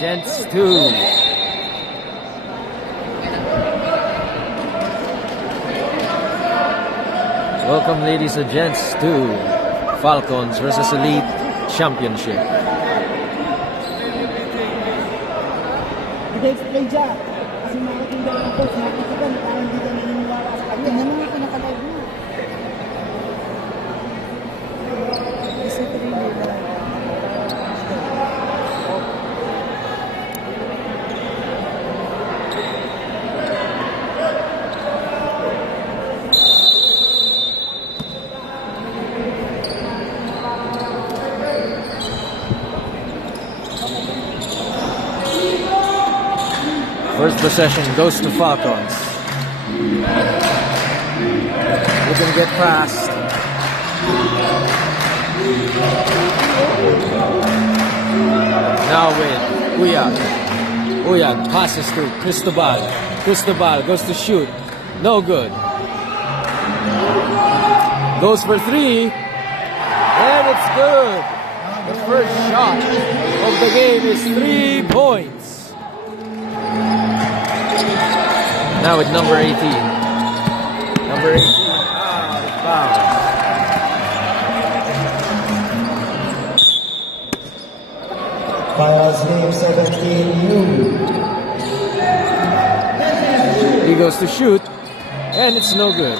Gents 2. Welcome, ladies and gents, to Falcons versus Elite Championship. Explain siya. Kasi makikita ng coach, nakikita ka, parang hindi ka naniniwala sa kanya. Ano mga pinakalive mo? Isa thriller na. First possession goes to Falcons. We can get past. Now with Uyag. Uyag passes to Cristobal. Cristobal goes to shoot. No good. Goes for three. And it's good. The first shot of the game is 3 points. Now with number 18. Number 18 out of bounds. Fouls name 17, He goes to shoot, and it's no good.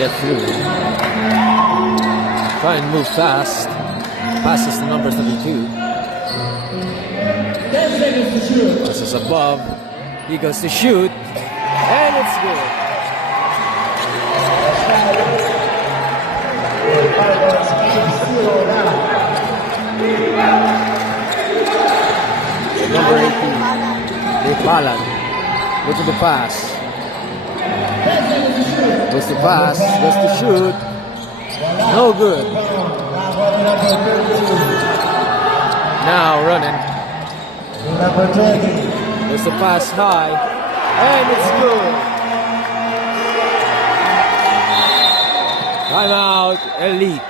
Get through. Try and move fast. Passes to number 32. Passes above. He goes to shoot. And it's good. Number 18. They Palan. Go to the pass. Goes to pass, goes to shoot. No good. Now running. number 20. Goes to pass high. And it's good. Timeout, Elite.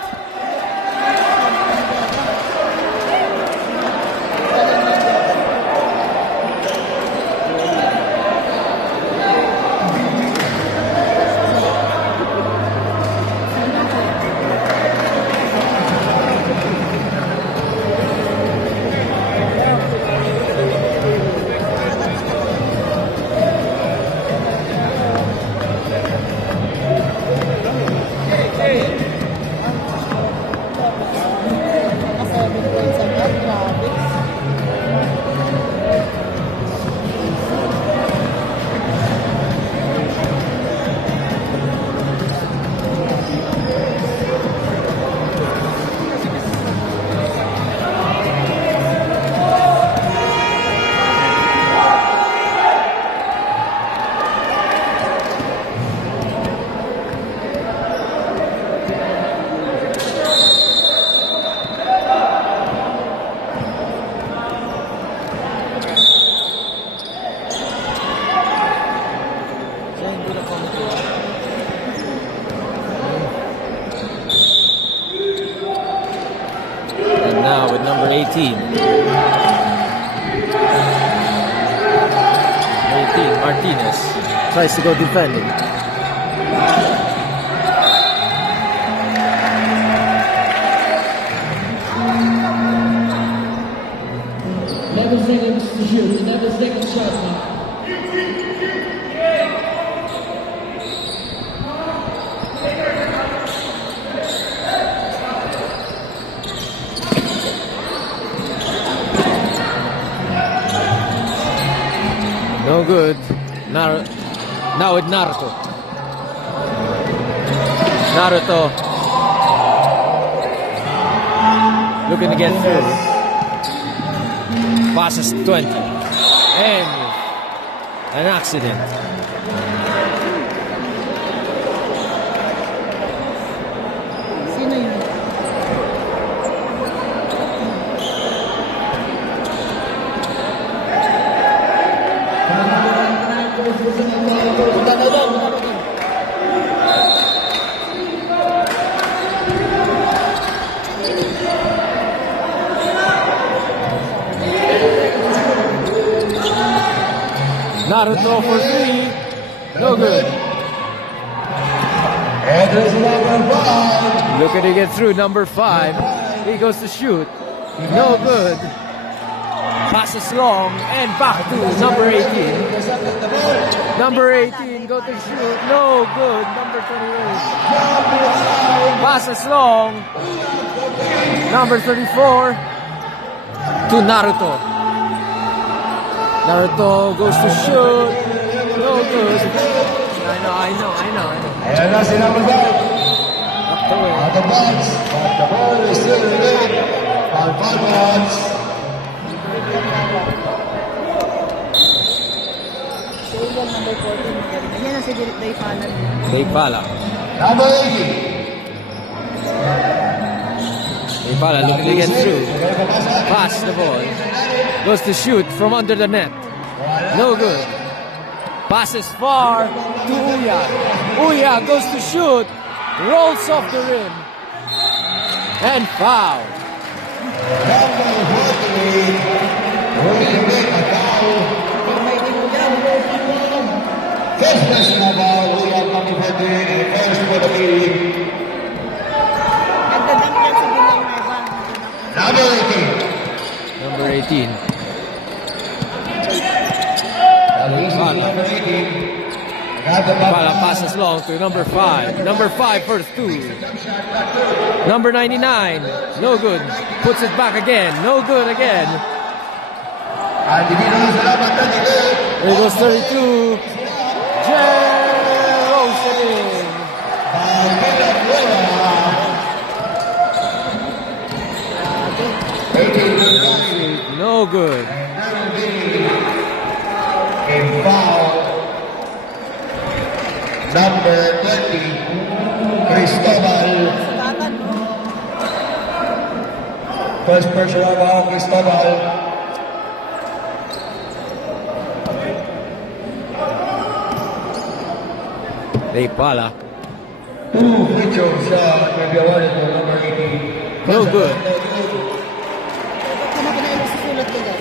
And now with number 18. 18, Martinez tries to go defending. Seconds to shoot. Another second shot now. No good. Now with Naruto. Naruto looking to get through. Passes 20. And an accident. Sino yun? Naruto for 3. No good. And there's number 5. Looking to get through number 5. He goes to shoot. No good. Passes long and back to number 18. Number 18 go to shoot. No good. Number 28. Passes long. Number 34 to Naruto. Naruto goes to shoot. No good. I know. And that's the number 5. Up the way. Out the box. But the ball is still in the game. On 5 points. Sable number 14. Magaling. Yan ang si Direk Daypalan. Daypala. Number 80. Daypala looking to get through. Pass the ball. Goes to shoot from under the net. No good. Passes far to Uya. Uya goes to shoot. Rolls off the rim. And foul. Number 48. Will make a foul. First personal foul. We have number 48. First for the lead. Nagdadunk yan si Bilang Nueva. Number 18. Number 18. Number 18. Got the Pala ball. passes long to number 5. Number 5 for 2. Number 99. No good. Puts it back again. No good again. And the winner is number 32. There goes 32. Jerosin. No good. A foul. Number 20, Cristobal. Batan. First personal foul, Cristobal. Daypala. Free throw shot may be awarded to number 18. No good. Ano ka na ilang susulat ko daw?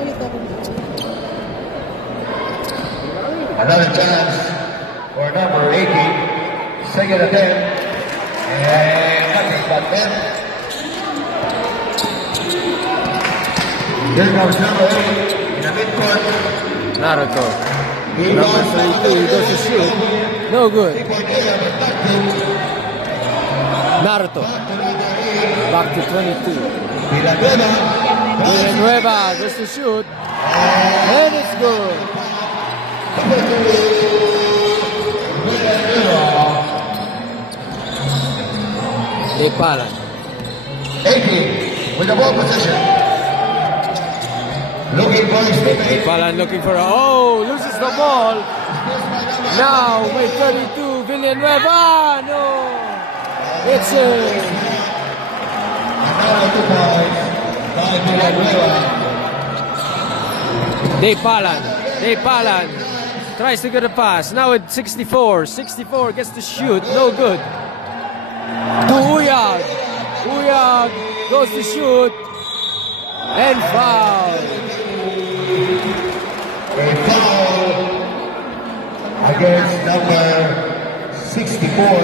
Ulit ako dito. Another chance for number 18. Second attempt. And nothing but net. Here comes number 8 in the midcourt. Naruto. Number 32 goes to shoot. No good. Naruto. Back to 22. Villanueva. Villanueva goes to shoot. And it's good. Daypala. 18 with the ball possession. Looking for his teammate. Daypala looking for loses the ball. Now with 32, Villanueva. No. It's Another 2 points by Villanueva. Daypalan tries to get a pass. Now at 64. 64 gets to shoot. No good. To Uyag. Uyag goes to shoot. And foul. A foul against number 64.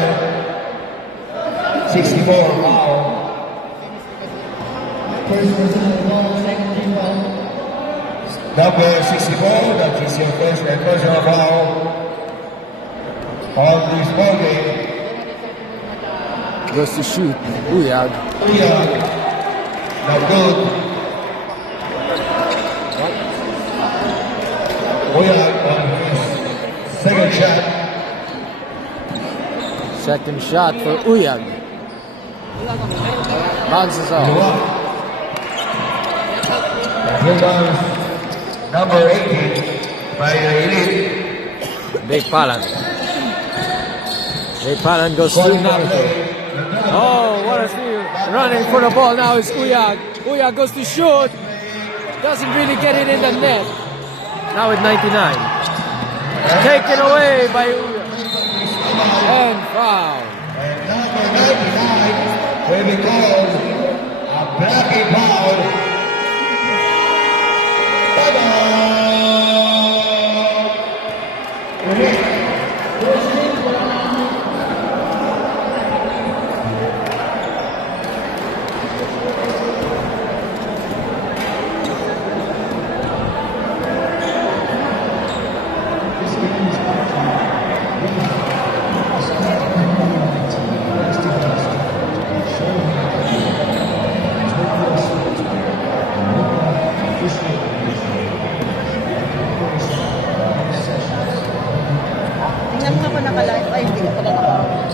64 foul. First personal foul, second team foul. Number 64, that is your first and personal foul of this ball game. Goes to shoot. Uyag. Uyag, no good. Uyag on his second shot. Second shot for Uyag. Bounces off. Here comes number 18 by the elite. Daypalan. Daypalan goes to Naruto. Oh, what a steal. Running for the ball now is Uyag. Uyag goes to shoot. Doesn't really get it in the net. Now at 99. Taken away by Uyag. And foul. And will be called a blocking foul. Tingnan mo nga pa naka-live. Ay, hindi ka pala naka-live.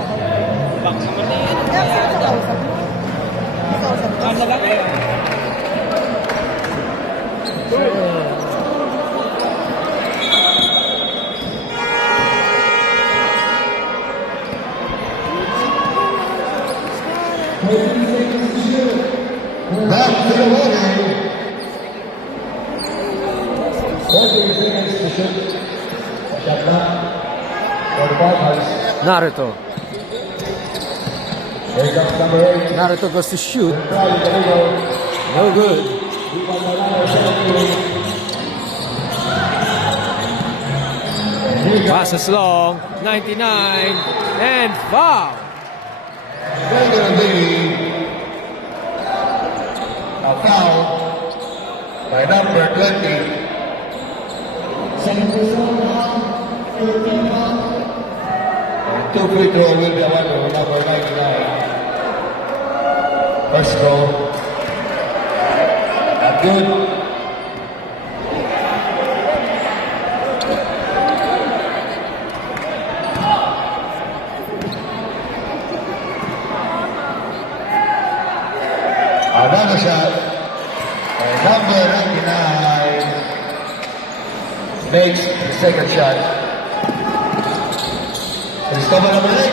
Kaya saan ka kausap mo? Kausap mo? Back to the warning. 40 seconds to shoot. Shot clock. 45 hours. Naruto. Here comes number 8. Naruto goes to shoot. Trying the middle. No good. Passes long. 99. And foul. Going to be a foul by number 20. Second whistle now. 13 foul. Two free throw will be awarded with number 99. First throw. Not good. Another shot by number 99. Makes the second shot. Cristobal number 8.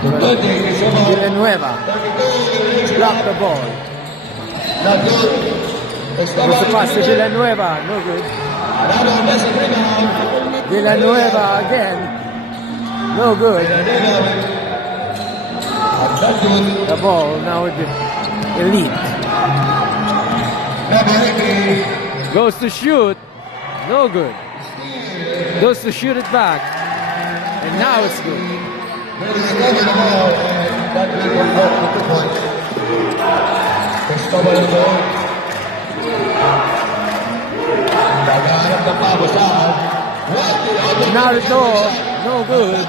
Good day, Cristobal. Villanueva. 32. Block the ball. Not good. Goes to pass to Villanueva. No good. Another offensive rebound. Villanueva again. No good. Not good. The ball now with the Elite. Number 80. Goes to shoot. No good. Goes to shoot it back. And now it's good. Cristobal the ball and that will convert to 2 points. Cristobal the ball. Naghahanap ng pabasahan. Naruto. No good.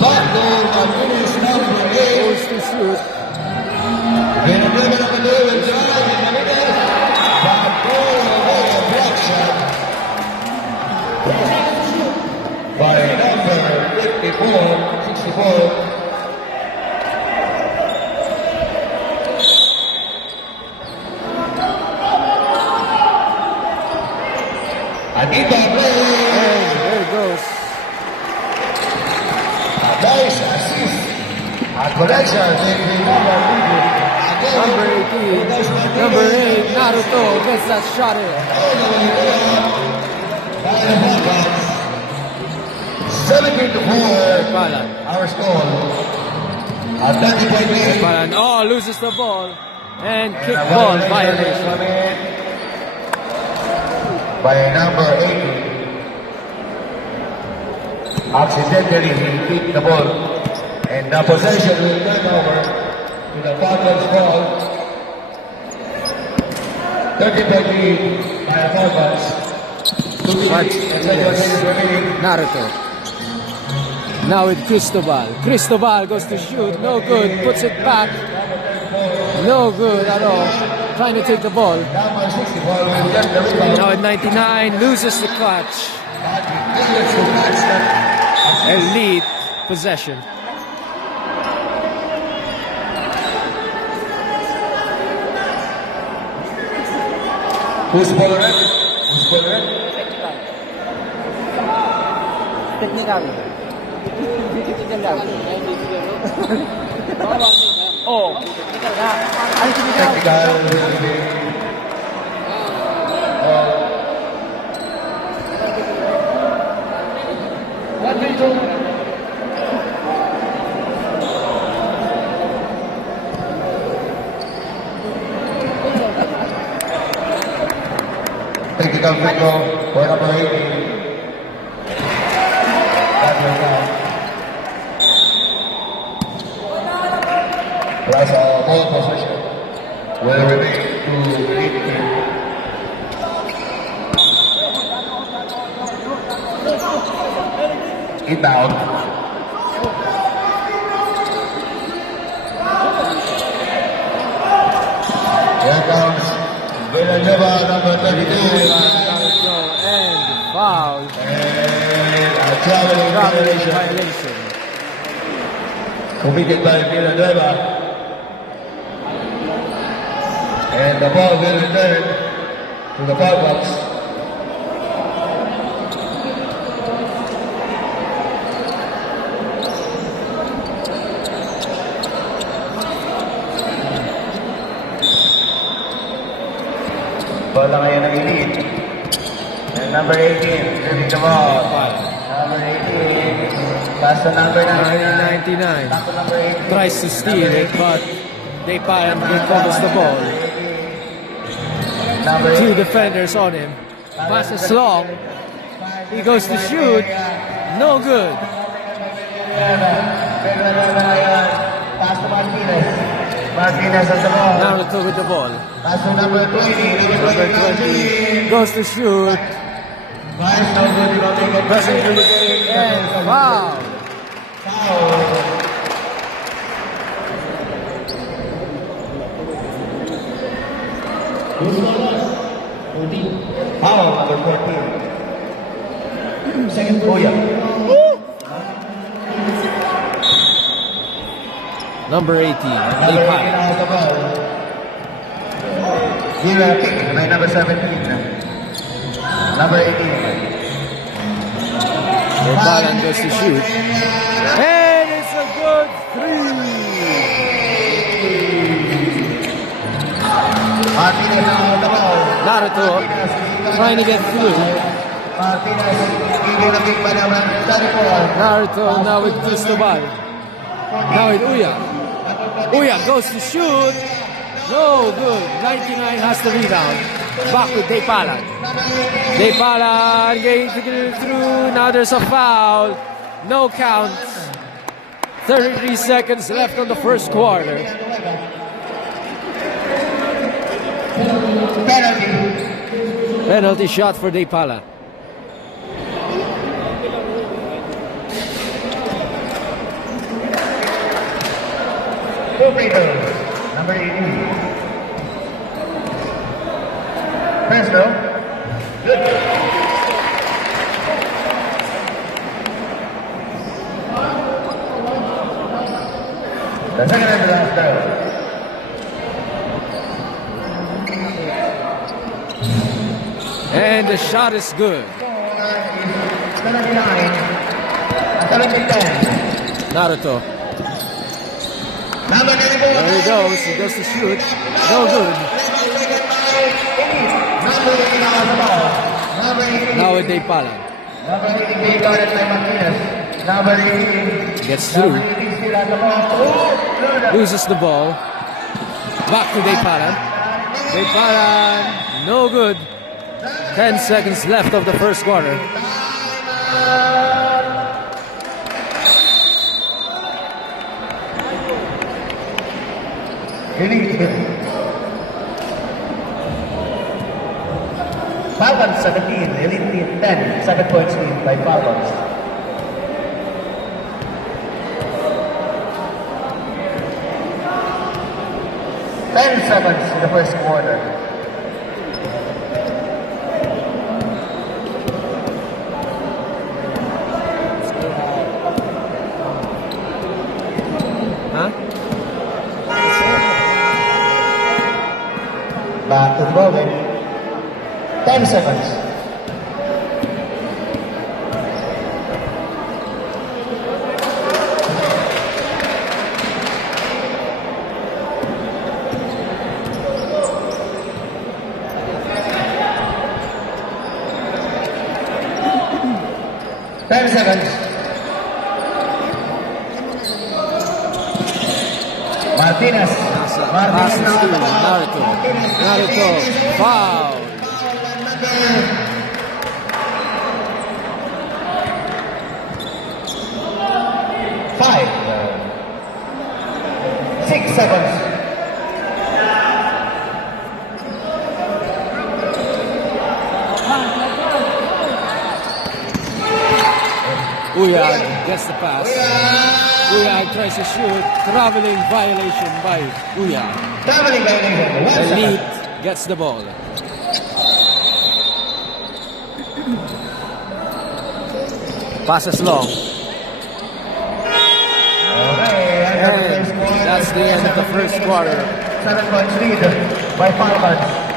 Backdoor of finish number 8. Goes to shoot. Villanueva number 2 will drive in the middle. Backdoor away a block shot by number 64. Anita play. And there it goes. A nice assist. A connection between number 50. Number 18. Number 8. Naruto gets that shot in. All the way down by the Buckeyes. 17-4. Palan. Our score. A 30-point lead. Palan. Oh, loses the ball. And kick ball violation. By number 80. Accidentally, he kicked the ball. And the possession will turn over to the Falcons ball. 30-point lead by the Falcons. 2 minutes and 7 seconds remaining. Naruto. Now with Cristobal. Cristobal goes to shoot. No good. Puts it back. No good at all. Trying to take the ball. Number 64 will get the rebound. Now at 99. Loses the clutch. But he fails to match that. Elite possession. Who's ball red? Who's ball red? Technical. Oh, technical na. Ano technical? Technical. Technical free throw for number 18. That will count. Plus ball possession will remain to 18. Inbound. Here comes Villanueva, number 32. And foul. And a traveling violation Violation. committed by Villanueva. And the ball will return to the foul box. Bola ngayon ng elite. And number 18, giving the ball. Number 18, pass to number 99. 99. Back to number 18. Tries to steal it, but Daypalan recovers the ball. Number Two 18. defenders on him. Passes long. He goes to shoot. No good. Pass to Martinez. Martinez has the ball. Naruto with the ball. Pass to number 20. Number 20 goes to shoot. Vice no good. You don't take it. Doesn't really get it. And foul. Foul number 14. Second Kuya. Number 18. Number 18 Daypalan. has the ball. Gila kick by number 17. Number 18. Daypalan goes to shoot. And it's a good three. Martinez has the ball. Naruto trying to get through. Martinez giving the kick by number 34. Naruto now with Cristobal. Now with Uya. Uya goes to shoot. No good. 99 has the rebound. Back with Daypalan. Daypalan getting to get through. Now there's a foul. No count. 33 seconds left on the first quarter. Penalty. Penalty shot for Daypalan. Two free throws. Number 18. Presto. Good. The second and the last throw. And the shot is good. 79. 70-10. Naruto. Number 94. There he goes. He goes to shoot. No good. Number 18 has the ball. Number 18. Now with Daypalan. Number 18 being guarded by Martinez. Number 18. Gets through. Number 18 still has the ball. Oh, good. Loses the ball. Back to Daypalan. Daypalan. No good. 10 seconds left of the first quarter. Elite. Falcons 17, Elite team 10, 7 points lead by Falcons. Ten seconds in the first quarter. Huh? Back to the moment. 10 seconds. Ten seconds. Martinez. Nasa Martinez passes na to ako. Naruto. Naruto, foul. Five. 6 seconds. Uyag gets the pass. Uyag tries to shoot. Traveling violation by Uyag. Traveling violation. 1 second. Elite gets the ball. Passes long. Okay, And that's the end of the first quarter. 7 points lead by Falcons.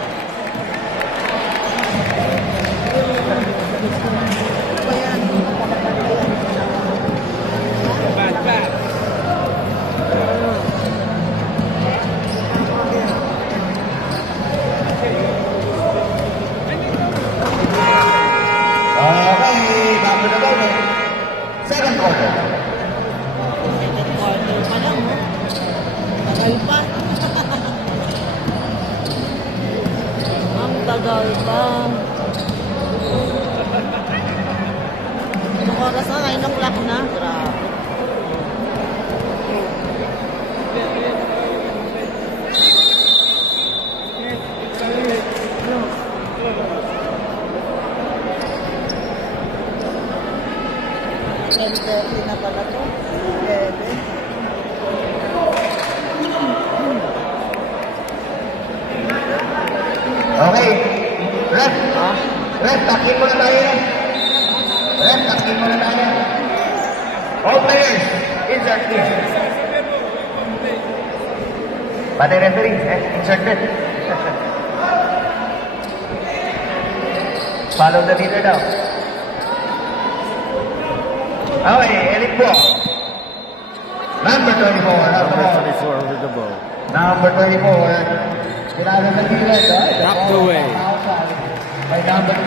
Okay, bago na bago. Second quarter. Second quarter pa lang, oh. Tagal pa. Ang tagal pa. Anong oras na? 9 o'clock na. Grabe. Na pala to. Bebe. Okay. Ref. Ref, takin mo na tayo. Ref, takin mo na tayo. All players, insert please. Pati referee, insert din. Follow the leader daw. Okay, Eric Bo. Number 24. Number 24 with the ball. Number 24. Ginagawa ng leader. Tapped away. By number 2.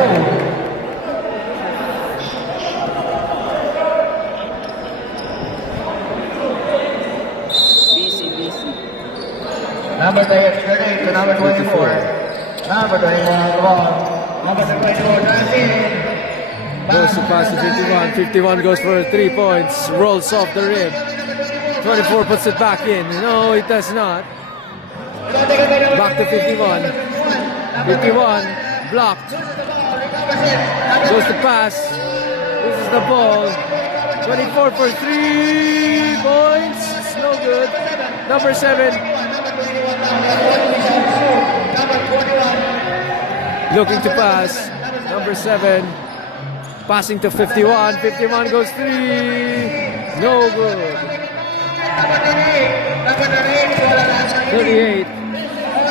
Number 38 to number 24. Number 21 on the ball. Number 24, Johnson. Goes to pass to 51. 51 goes for 3 points. Rolls off the rim. 24 puts it back in. No, it does not. Back to 51. 51 blocked. Goes to pass. This is the ball. 24 for 3 points. It's no good. Number 7. Looking to pass. Number 7. Passing to 51. 51 goes 3. No good. 38.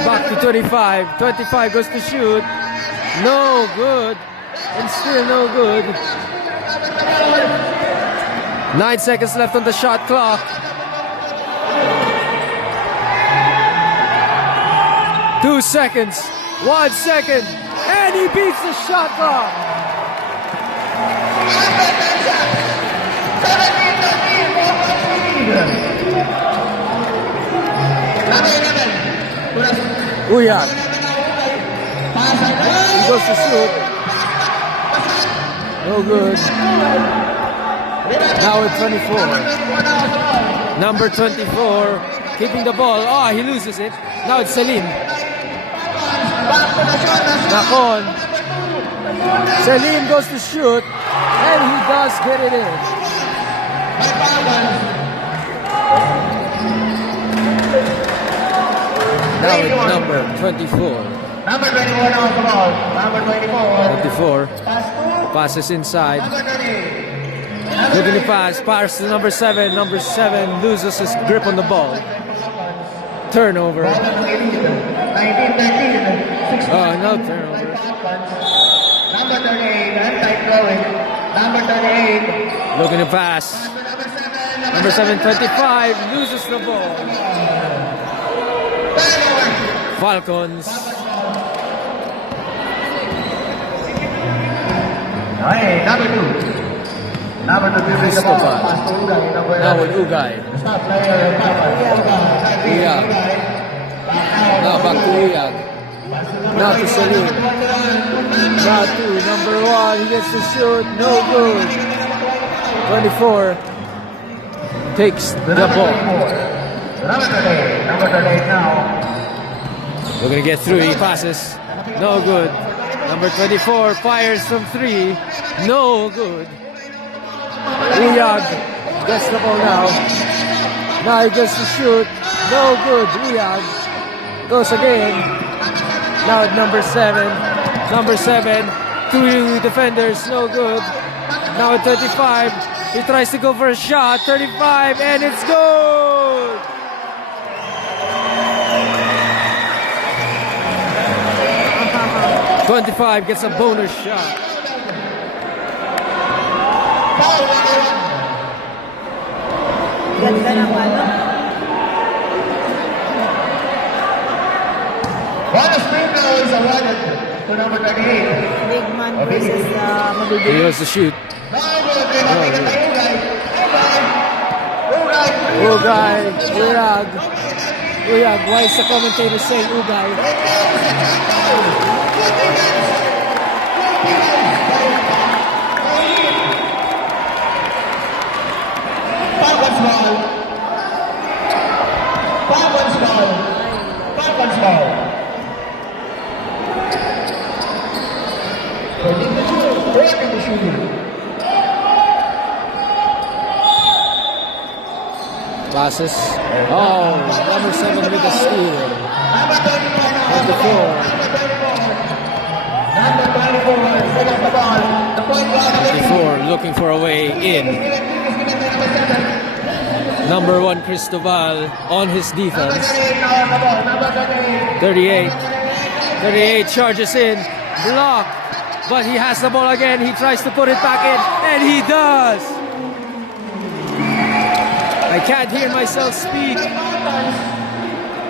Back to 25. 25 goes to shoot. No good. And still no good. 9 seconds left on the shot clock. 2 seconds. 1 second. And he beats the shot clock. Uyag. He goes to shoot. No good. Now it's 24. Number 24 keeping the ball. Oh, he loses it. Now it's Celine. Nakon. Celine goes to shoot. And he does get it in. Now it's number 24. Number 21 on the ball. Number 24. 24. Passes inside. Looking to pass. Pass to number 7. Number 7 loses his grip on the ball. Turnover. 19-13. Oh, no turnover. Number 38. Tight going. Number 38. Looking to pass. Number 7, 25 loses the ball. Falcons. Okay, number 2. Number 2, bring the Cristobal. ball. Pass to Ugay. Number Now 11. with Ugay. Stop player, Papa. Ugay. Yeah. Now back to Uyag. Now to Salim. Now to number 1. He gets the shoot. No good. 24 takes the ball. Number 38. Number 38 now. We're gonna get through. He passes. No good. Number 24 fires from 3. No good. Uyag gets the ball now. Now he gets to shoot. No good. Uyag goes again. Now at number 7. Number 7. 2 defenders. No good. Now at 35. He tries to go for a shot. 35 and it's good. Ang 25 gets a bonus shot. Ganda ng ano. Bonus free throw is awarded to number 38. Big man versus He mabibigat. goes to shoot. Ugay. Ugay, Uyag. Uyag, why is the commentator saying Ugay? Falcons ball. Falcons ball. Falcons ball. Breaking the shooting. Passes. Oh, number 7 with the steal. Number 24 now. Number 4. Number 24. Set up the ball. The point guard. 4 looking for a way in. Number 1 Cristobal on his defense. 38. 38 charges in. Blocked. But he has the ball again. He tries to put it back in. And he does. I can't hear myself speak.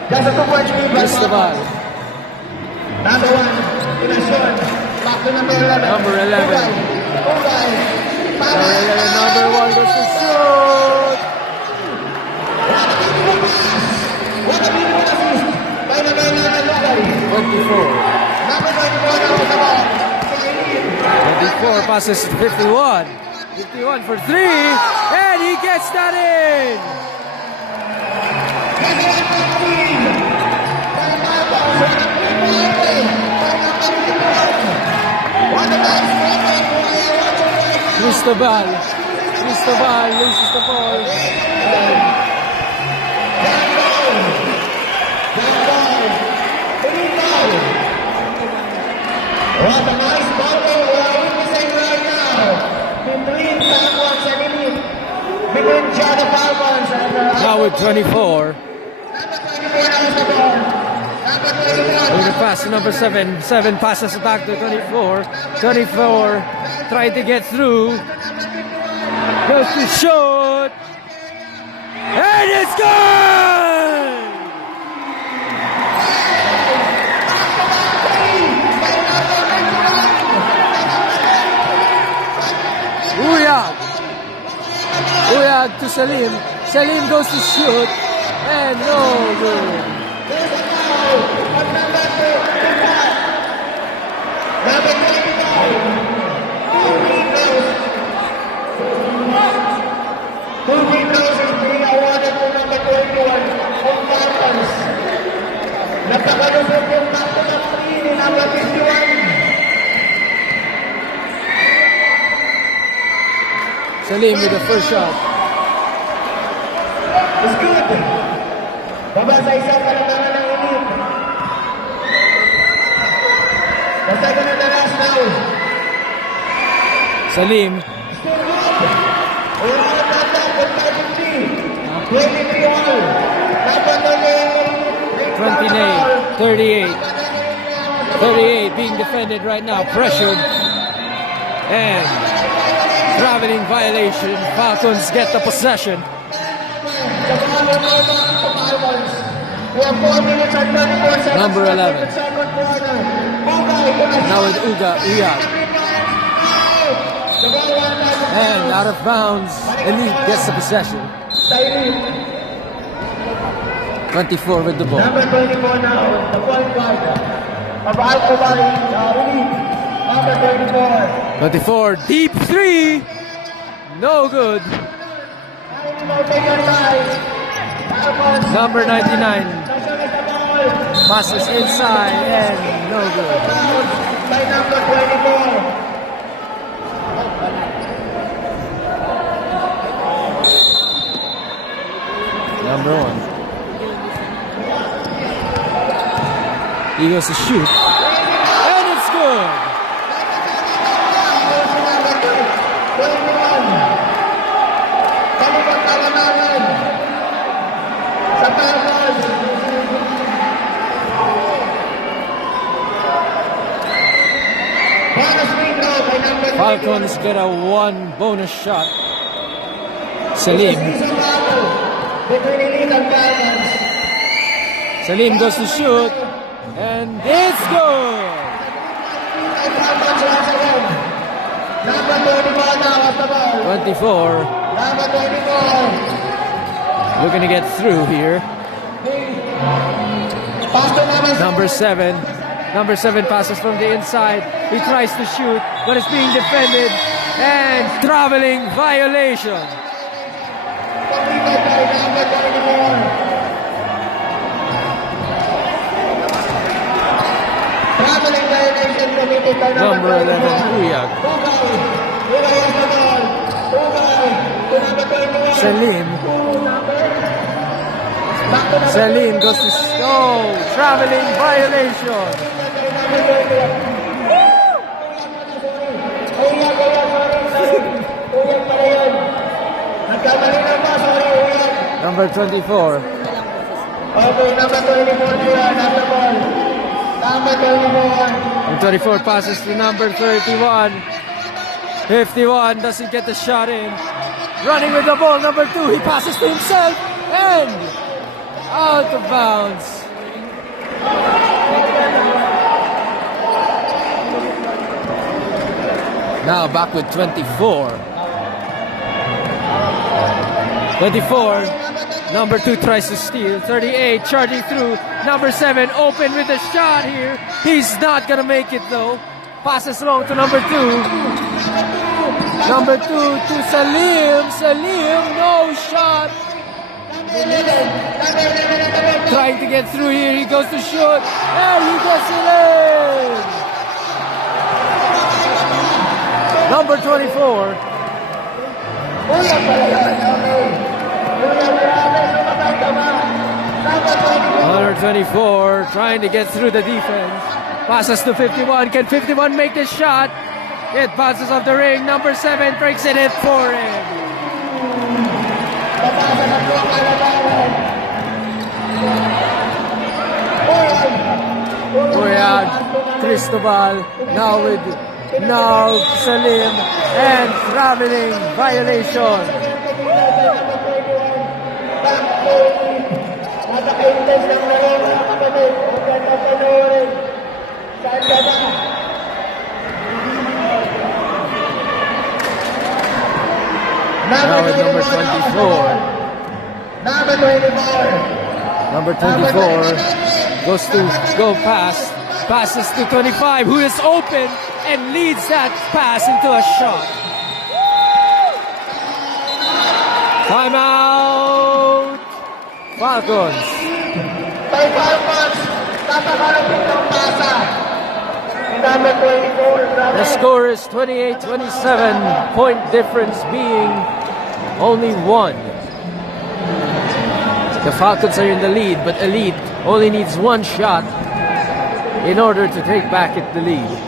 That's a 2-point lead. Cristobal. Number 1. Pinasyon. Back to number 11. Number 11. Ugay. Number 11. Number 1 goes to shoot. What a beautiful assist by number 11, Ugay. 24. Number 24 now with the ball. 24 passes to 51. 51 for 3. And he gets that in. Cristobal. Cristobal loses the ball. What a nice battle we are witnessing right now between Falcons and Elite. Between Jada Falcons and Now with 24. number 24 now is the ball. Number 24. With a pass to number 7. 7 passes back to 24. 24 trying to get through. Goes to shoot. And it's good! Uyag. Uyag to Salim. Salim goes to shoot. And no good. Number 25. Two free throws is being awarded to number 21 of Falcons. Napakalusog yung back to the screen ni number 51. Salim with the first shot. It's good. Baba sa isang kalandangan ng Elite. The second and the last now. Salim. Still good. Wala na tatang with 5-3. 23-1. Dapat na 28, 38. 38 being defended right now, pressured. And traveling violation. Falcons get the possession. We have 4 minutes and 34 seconds. Number 11. in the second quarter. Ugay, Now with Uyag. The ball went out. And out of bounds. Elite gets the possession. Sa Elite. 24 with the ball. Number 24 now, the point guard. Mabahal ko ba Elite? Number 24. 24, deep three. No good. Number 99 passes inside and no good. By number 24. Number 1. He goes to shoot. And it's good. 21. Kalibot naman sa Falcons. Bonus window by number 21. Falcons get a 1 bonus shot. Salim. Between Elite and Falcons. Salim goes to shoot. And it's good. By Falcons once again. Number 24 now at the ball. 24. Number 24. Looking to get through here. Pass to Number 7. Number 7 passes from the inside. He tries to shoot, but it's being defended. And traveling violation. Completed by number 24. Traveling violation committed by Number 11, Uyag. Ugay has the ball. Ugay to number 21. Salim. Back to number Salim goes to traveling violation. Uyag pala yun. Nagkamali ng pass. Uyag. Number 24. Okay, number 24 here. Number ball. Number 24. And 24 passes to number 31. 51 doesn't get the shot in. Running with the ball, number 2. He passes to himself and out of bounds. Now back with 24. 24. Number 2 tries to steal. 38 charging through. Number 7 open with a shot here. He's not gonna make it though. Passes long to number 2. Number 2 to Salim. Salim, no shot. Trying to get through here. He goes to shoot. And he gets it in. Number 24. Uyag pala yun. Okay. Uyag marami. Sumatay ka ba? Number 24. 124 trying to get through the defense. Passes to 51. Can 51 make the shot? It bounces off the ring. Number 7 breaks it in for him. Babasa na po ang kalabawan. Uyag. Uyag, Cristobal, now Salim, and traveling violation. Napaka-intense ng laro mga kapatid. Huwag yan na panoorin. Saan ka ba? Now with number 24. Number 24. Number 24 goes to go past. Passes to 25, who is open and leads that pass into a shot. Timeout! Falcons. By Falcons, napakalapit ng pasa. Number 24. The score is 28-27. Point difference being only 1. The Falcons are in the lead, but Elite only needs 1 shot in order to take back the lead.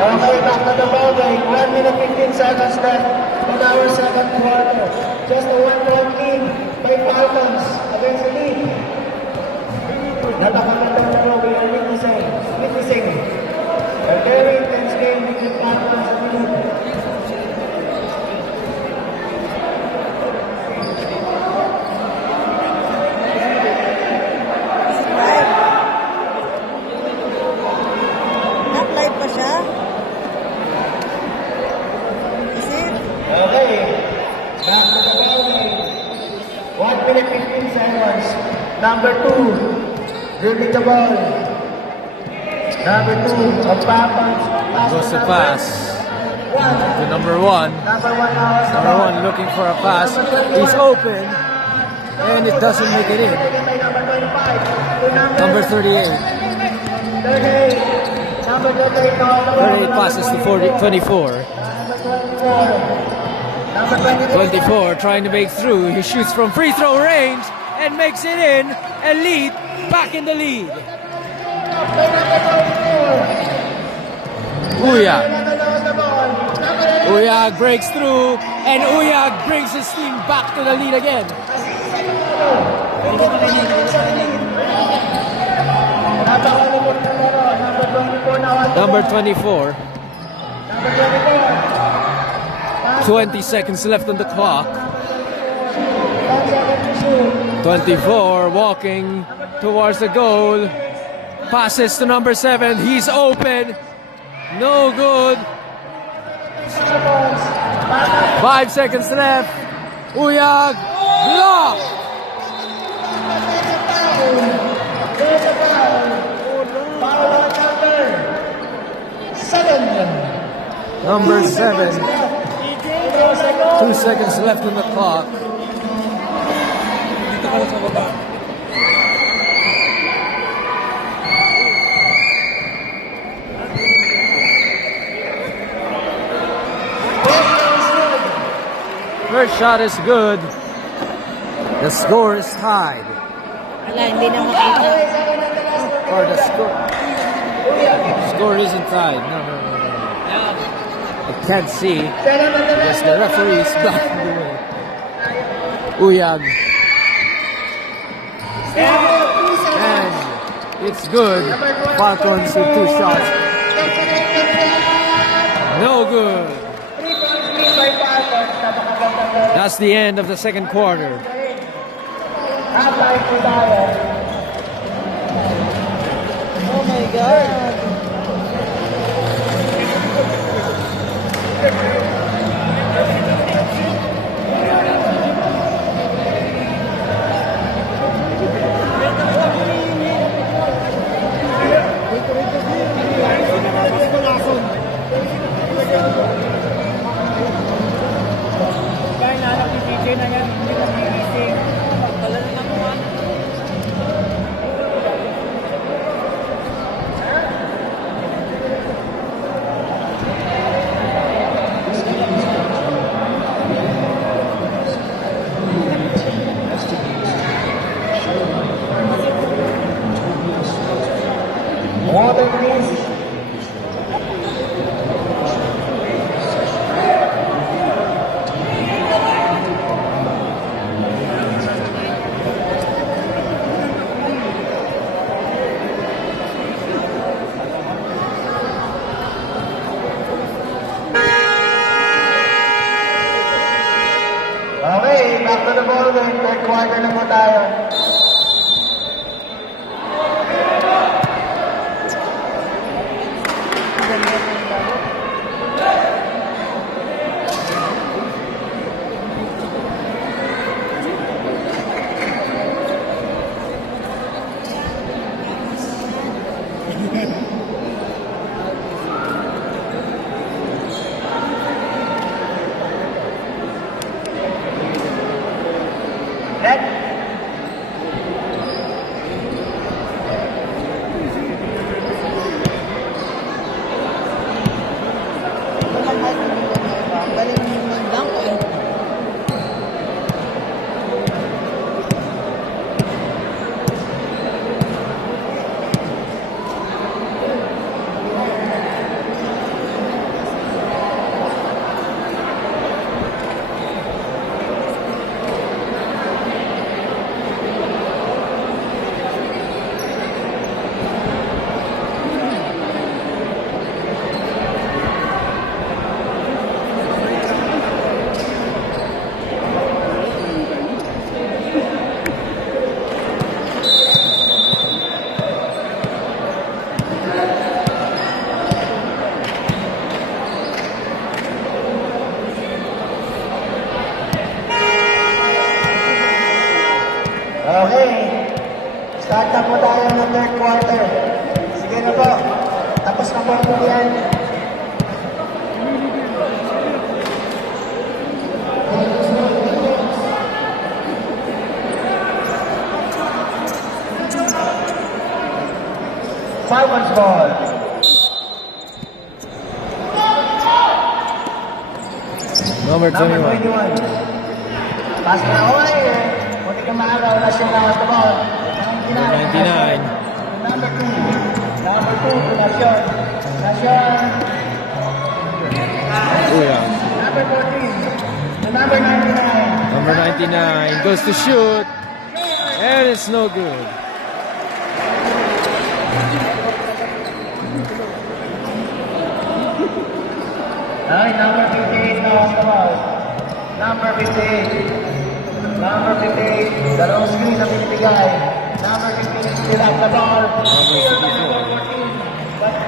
Okay, back to the ball game. 1 minute 15 seconds left in our second quarter. Just a 1-point lead by Falcons against the lead. Napakaganda na we are witnessing a very intense game between Falcons and Minute. Live. Not live pa siya? Is it? Okay. Back to the ball game. 1 minute 15 seconds. Number 2. Dribbling the ball. Number 2. Of Falcons. Goes to pass to number 1. Number 1 now. Number 1 looking for a pass. He's open. And it doesn't make it in. Number 25. Number 38. 38. Number 38 now. 38 passes to 24. Number 24. 24 trying to make through. He shoots from free throw range and makes it in. Elite back in the lead. Uyag. Uyag breaks through and Uyag brings his team back to the lead again. Number 24. 20 seconds left on the clock. 24 walking towards the goal. Passes to number 7. He's open. No good. 5 seconds left. Uyag blocked. Number 7. 2 seconds left on the clock. First shot is good. The score is tied. Wala, hindi na makita. Or the score isn't tied. No. I can't see. Because the referee is blocking the way. Uyag. And it's good. Falcons with 2 shots. No good. That's the end of the second quarter. Oh my God. Water, please. Okay, back to the ball game. Third quarter na po tayo. Net. Okay. Start na po tayo ng third quarter. Sige na po. Tapos na po po yan. Falcons ball. Number Number 21. 21. Pass na away. Buti ka maaraw na siya na the ball. 99. Number 2. Number 2, Nasyon. Nasyon. Uyag. Number 14. The number 99. Number 99 goes to shoot. And it's no good. Ay, number 58 na ang ball. Number 58. Number 58. Dalawang screen na binibigay. Number 58 still up the ball. Still number 14. But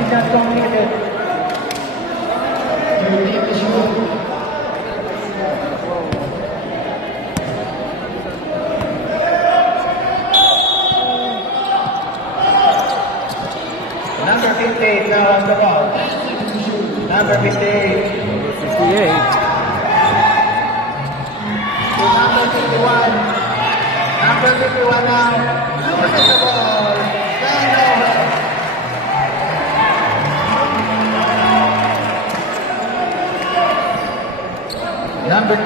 he's not completed. Number 58 now on the ball. Number 58. Number 58. To number 51. Number 51 now. Loses the ball. Turnover. Number 2.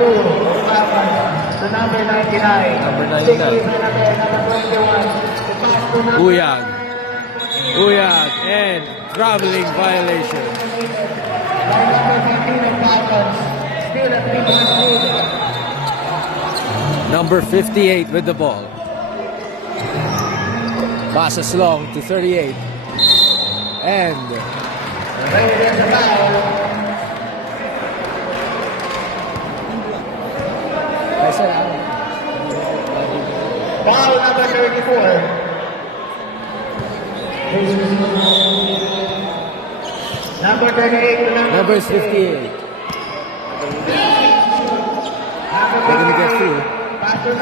To number 99. Number 99. Number 21. To pass to number Uyag. Uyag and traveling violation. by number 15 of Falcons. Still at 3 Number 58 with the ball. Passes long to 38. And Right there's a foul. I said, Foul number 34. Number 38 to number is 58. They're gonna get through.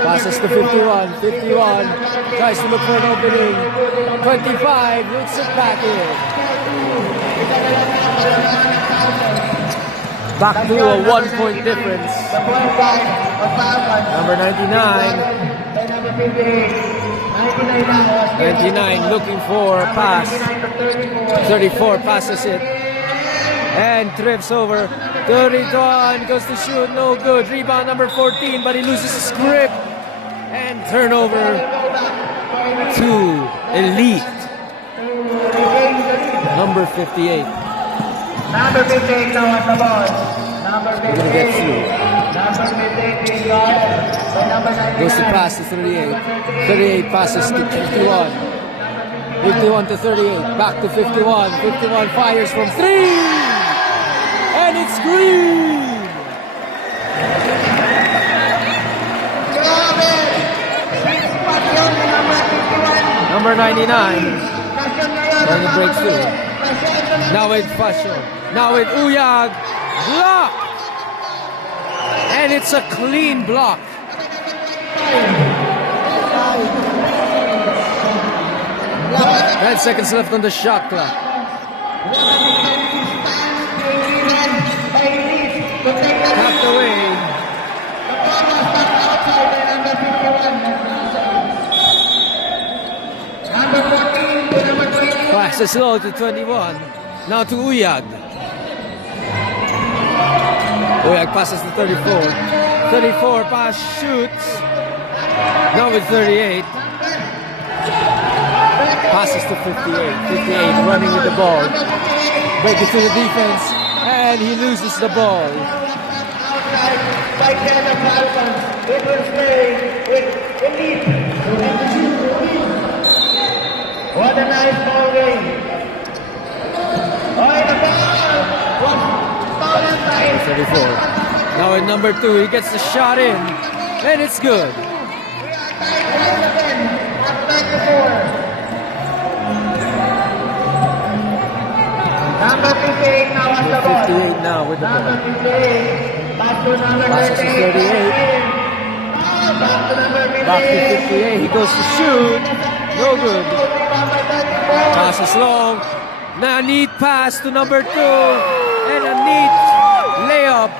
Passes to 51. 51 tries to look for an opening. 25 looks it back in. Back to a 1-point difference. The point guard of Falcons. Number 99. By number 58. 99 now. 99 looking for a pass. 99 to 34 34. passes it. And trips over. 31 goes to shoot. No good. Rebound number 14, but he loses his grip. And turnover to Elite. Number 58. Number 58 now on the ball. Number 58. We're gonna get through. Number 58 being guarded by number 99. Goes to pass to 38. 38 passes to 51. 51 to 38. Back to 51. 51 fires from 3. And it's green. Number 99. Trying to break through. Now with Fashion. Now with Uyag. Block. And it's a clean block. 10 seconds left on the shot clock. Tapped away. Passes low to 21. Now to Uyag. Uyag passes to 34. 34 pass shoots. Now with 38. Passes to 58. 58 running with the ball. Breaking to the defense. And he loses the ball. By Kenneth Falcons. It will stay with Elite. What a nice ball game. Oh, the ball was stolen by 34. Now at number 2, he gets the shot in. And it's good. Number 58 now on the ball. 58 now with the Number ball. 58. Back to number Passes to 38. 38. Out. Back to number 58. Back to 58. He goes to shoot. No good. Number 34. Passes long. Now a neat pass to number 2. And a neat layup.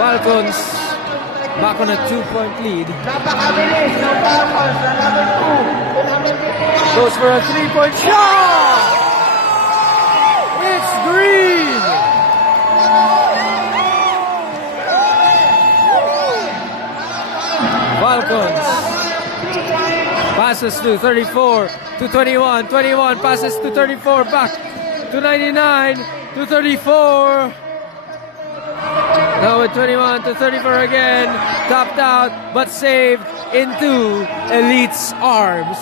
Falcons back on a 2-point lead. Napakabilis ng Falcons na number 2 to number 51. Goes for a 3-point shot. It's green. Falcons passes to 34 to 21. 21 passes to 34. Back to 99 to 34. Now with 21 to 34 again. Topped out but saved into Elite's arms.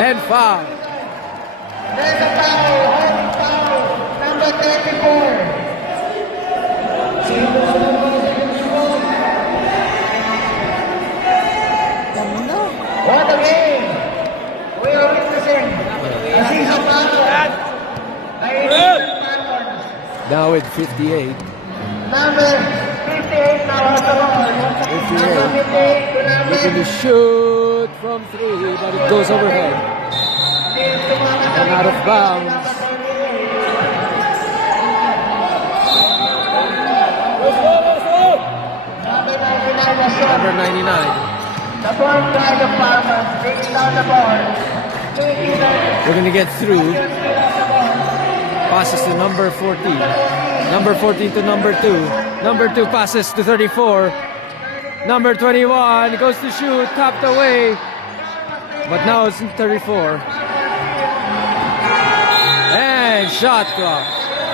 And foul. There's a foul, holding foul, number 34. Ganda. What a game! We are witnessing a season battle. Now with 58. Number 58 now has the ball. Number 58 to number Looking to shoot from 3, but it goes overhead. And out of bounds. Number 99 was shot. Number 99. The point guard of Falcons takes down the ball. We're going to get through. Passes to number 14. Number 14 to number 2. Number 2 passes to 34. Number 21 goes to shoot, tapped away. But now it's 34. And shot clock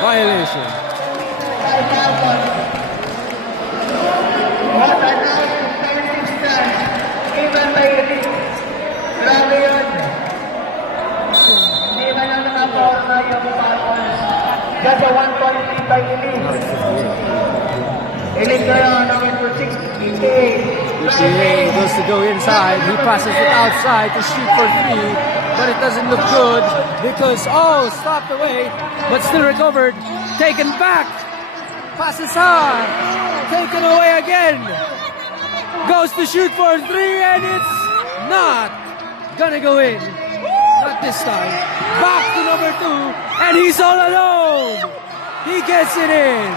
violation. What a nice defensive stand given by Elite. Grabe yun. Hindi man lang nakapower na yung Falcons. Just a 1-point lead by Elite. Elite ngayon, number 6, 58. 58 goes to go inside. He passes it outside to shoot for 3. But it doesn't look good because, stopped away. But still recovered. Taken back. Passes high. Taken away again. Goes to shoot for 3 and it's not gonna go in. Not this time. Back to number 2 and he's all alone. He gets it in.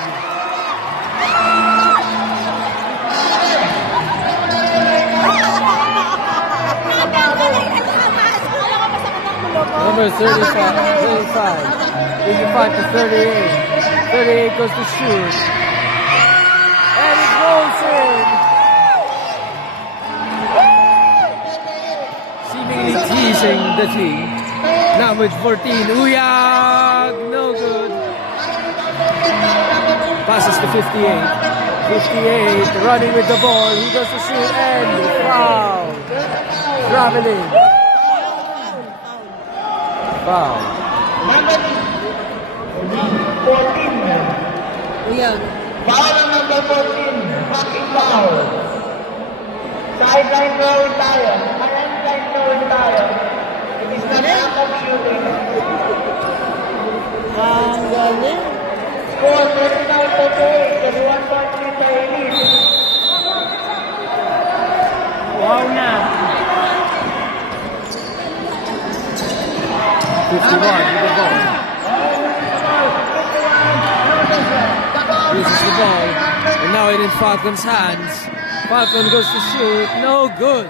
Number 35, 85 to 38. 38 goes to shoot. And it rolls in. Seemingly teasing the team. Now with 14. Uyag! No good. Passes to 58. 58 running with the ball. He goes to shoot and foul. Traveling. Foul. Number 14. Uyag. Foul ang number 14. Backing foul. Sideline throwing tayo. Sideline throwing tayo. It is not backup shooting. Ang galing. Score 39-38. Just 1-point lead by Elite. Wow na. 51 with the ball. Loses the ball. And now it in Falcon's hands. Falcon goes to shoot. No good.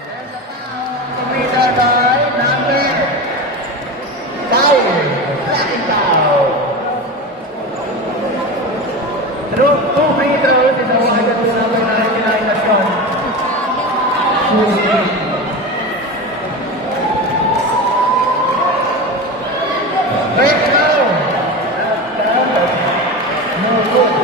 Winner by number 5. Backing foul. Two free throws is awarded to number 99 na shot. Break now. No good.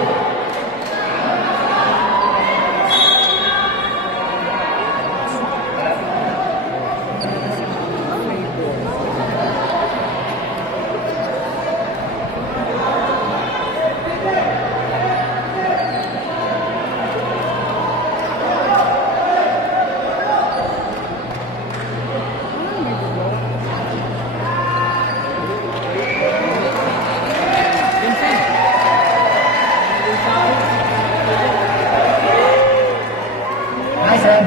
Nice,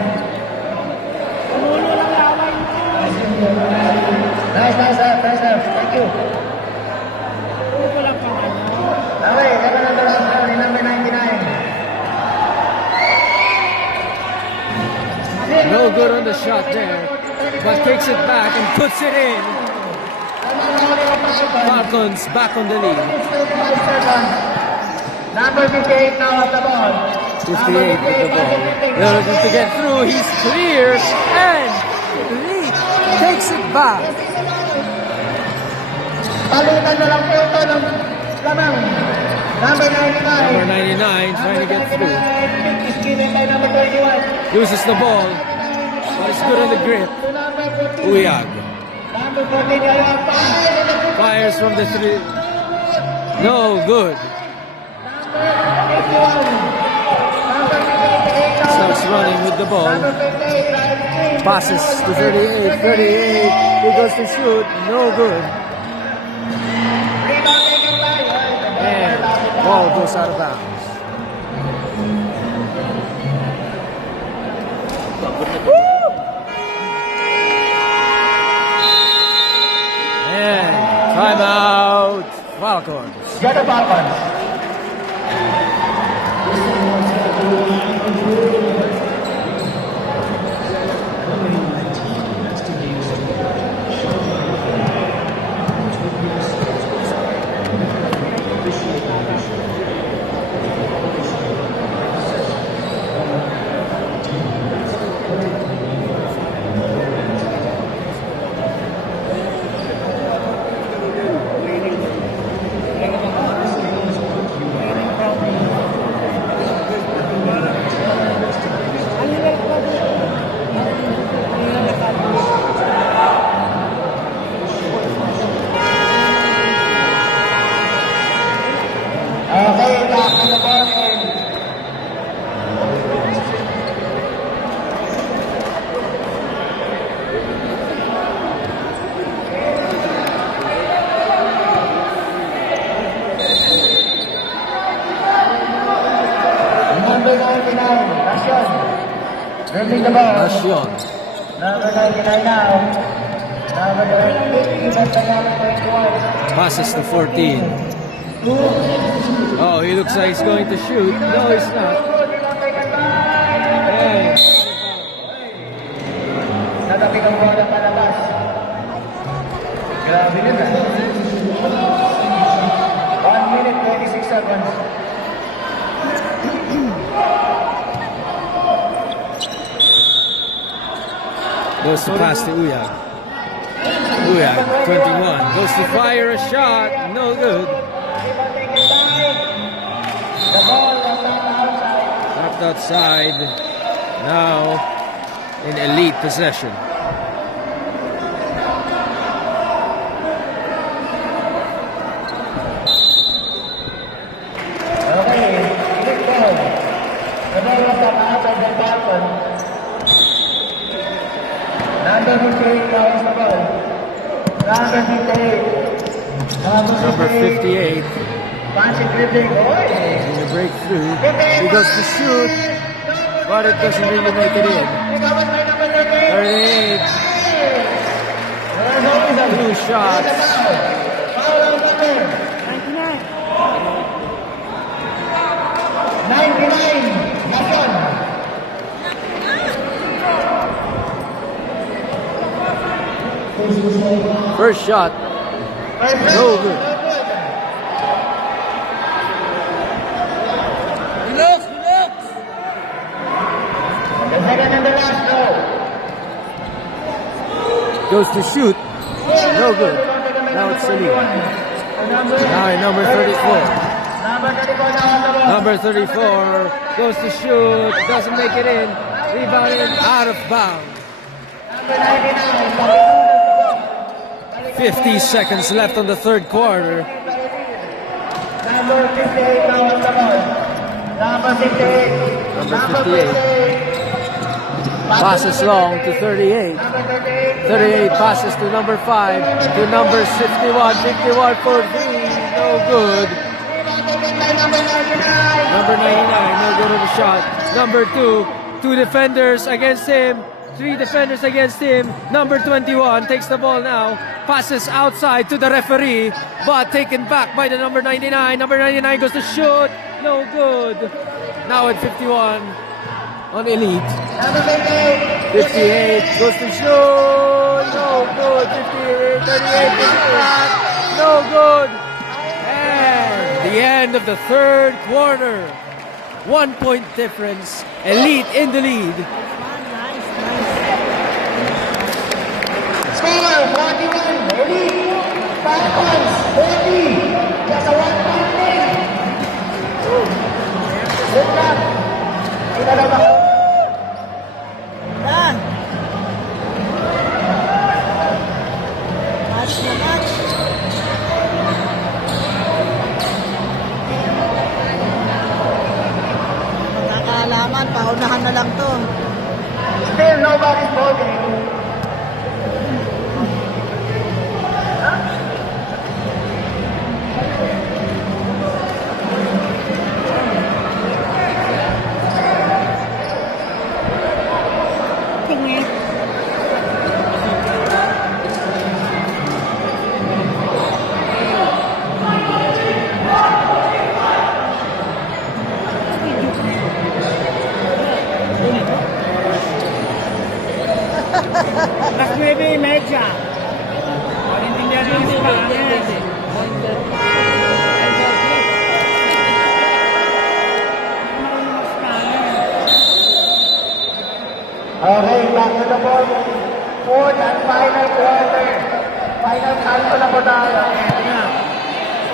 nice, nice, nice. Thank you. Okay, ito na the last round, number 99. No good on the shot there, but takes it back and puts it in. Falcons back on the lead. Number 58 now at the ball. 58 with the ball. They're looking to get through. He's clear and Elite takes it back. Palitan na lang po ito ng lamang. Number 99. Number 99 trying to get through. Skinner by number 21. Loses the ball, but it's good on the grip. Number 14. Uyag Number 14. Ayun, fires from the three. No good. Starts running with the ball. Passes to 38. 38. He goes to shoot. No good. And ball goes out of bounds. And timeout. Falcons. Get the Falcons. Okay, back to the ball game. Number 99, Rasyon. Dribbling the ball. Asyon. Number 99 now. Number 28, even the number 21. Passes to 14. Oh, he looks like he's going to shoot. No, he's not. And Natabi ang bola palabas. Grabe yun ah. 1 minute, 26 seconds. goes to pass to Uyag. Uyag, 21, goes to fire a shot. No good. Tapped outside. Now in elite possession. Okay, elite ball. The ball was up outside the Falcon. Number 58 now is the ball. Number 58. Number 58 Fancy dribbling. in the breakthrough. He goes to shoot, but it doesn't really make it in. 38. Two shots. 99. Nasyon. First shot. No good. The second and the last goal. Goes to shoot. No good. Now it's Salim. Now at number 34. Number 34 now on the ball. Number 34 goes to shoot. Doesn't make it in. Rebounded out of bounds. Number 99. 50 seconds left on the third quarter. Number 58 now on the ball. Number 58. Number 58. Passes long to 38. Number 38. 38 passes to number 5. To number 51. 51 for 3. No good. Number 99. Number 99. No good on the shot. Number 2 2 defenders against him. 3 defenders against him. Number 21 takes the ball now. Passes outside to the referee, but taken back by the number 99. Number 99 goes to shoot. No good. Now at 51 on Elite. Number 58. 58 goes to shoot. No good. 58, 38 goes to back. No good. And the end of the third quarter. 1 point difference. Elite in the lead. Score 41. Elite. Falcons 40. Just a 1 point lead. Good luck. Kinalaw ako. Yan. Match na match. Magkakaalaman, paunahan na lang to. Still nobody's voting. Tingin. Las 9:30. Panintindihan ng Spanish. Okay, back to the ball. Fourth and final quarter. Final count na po tayo.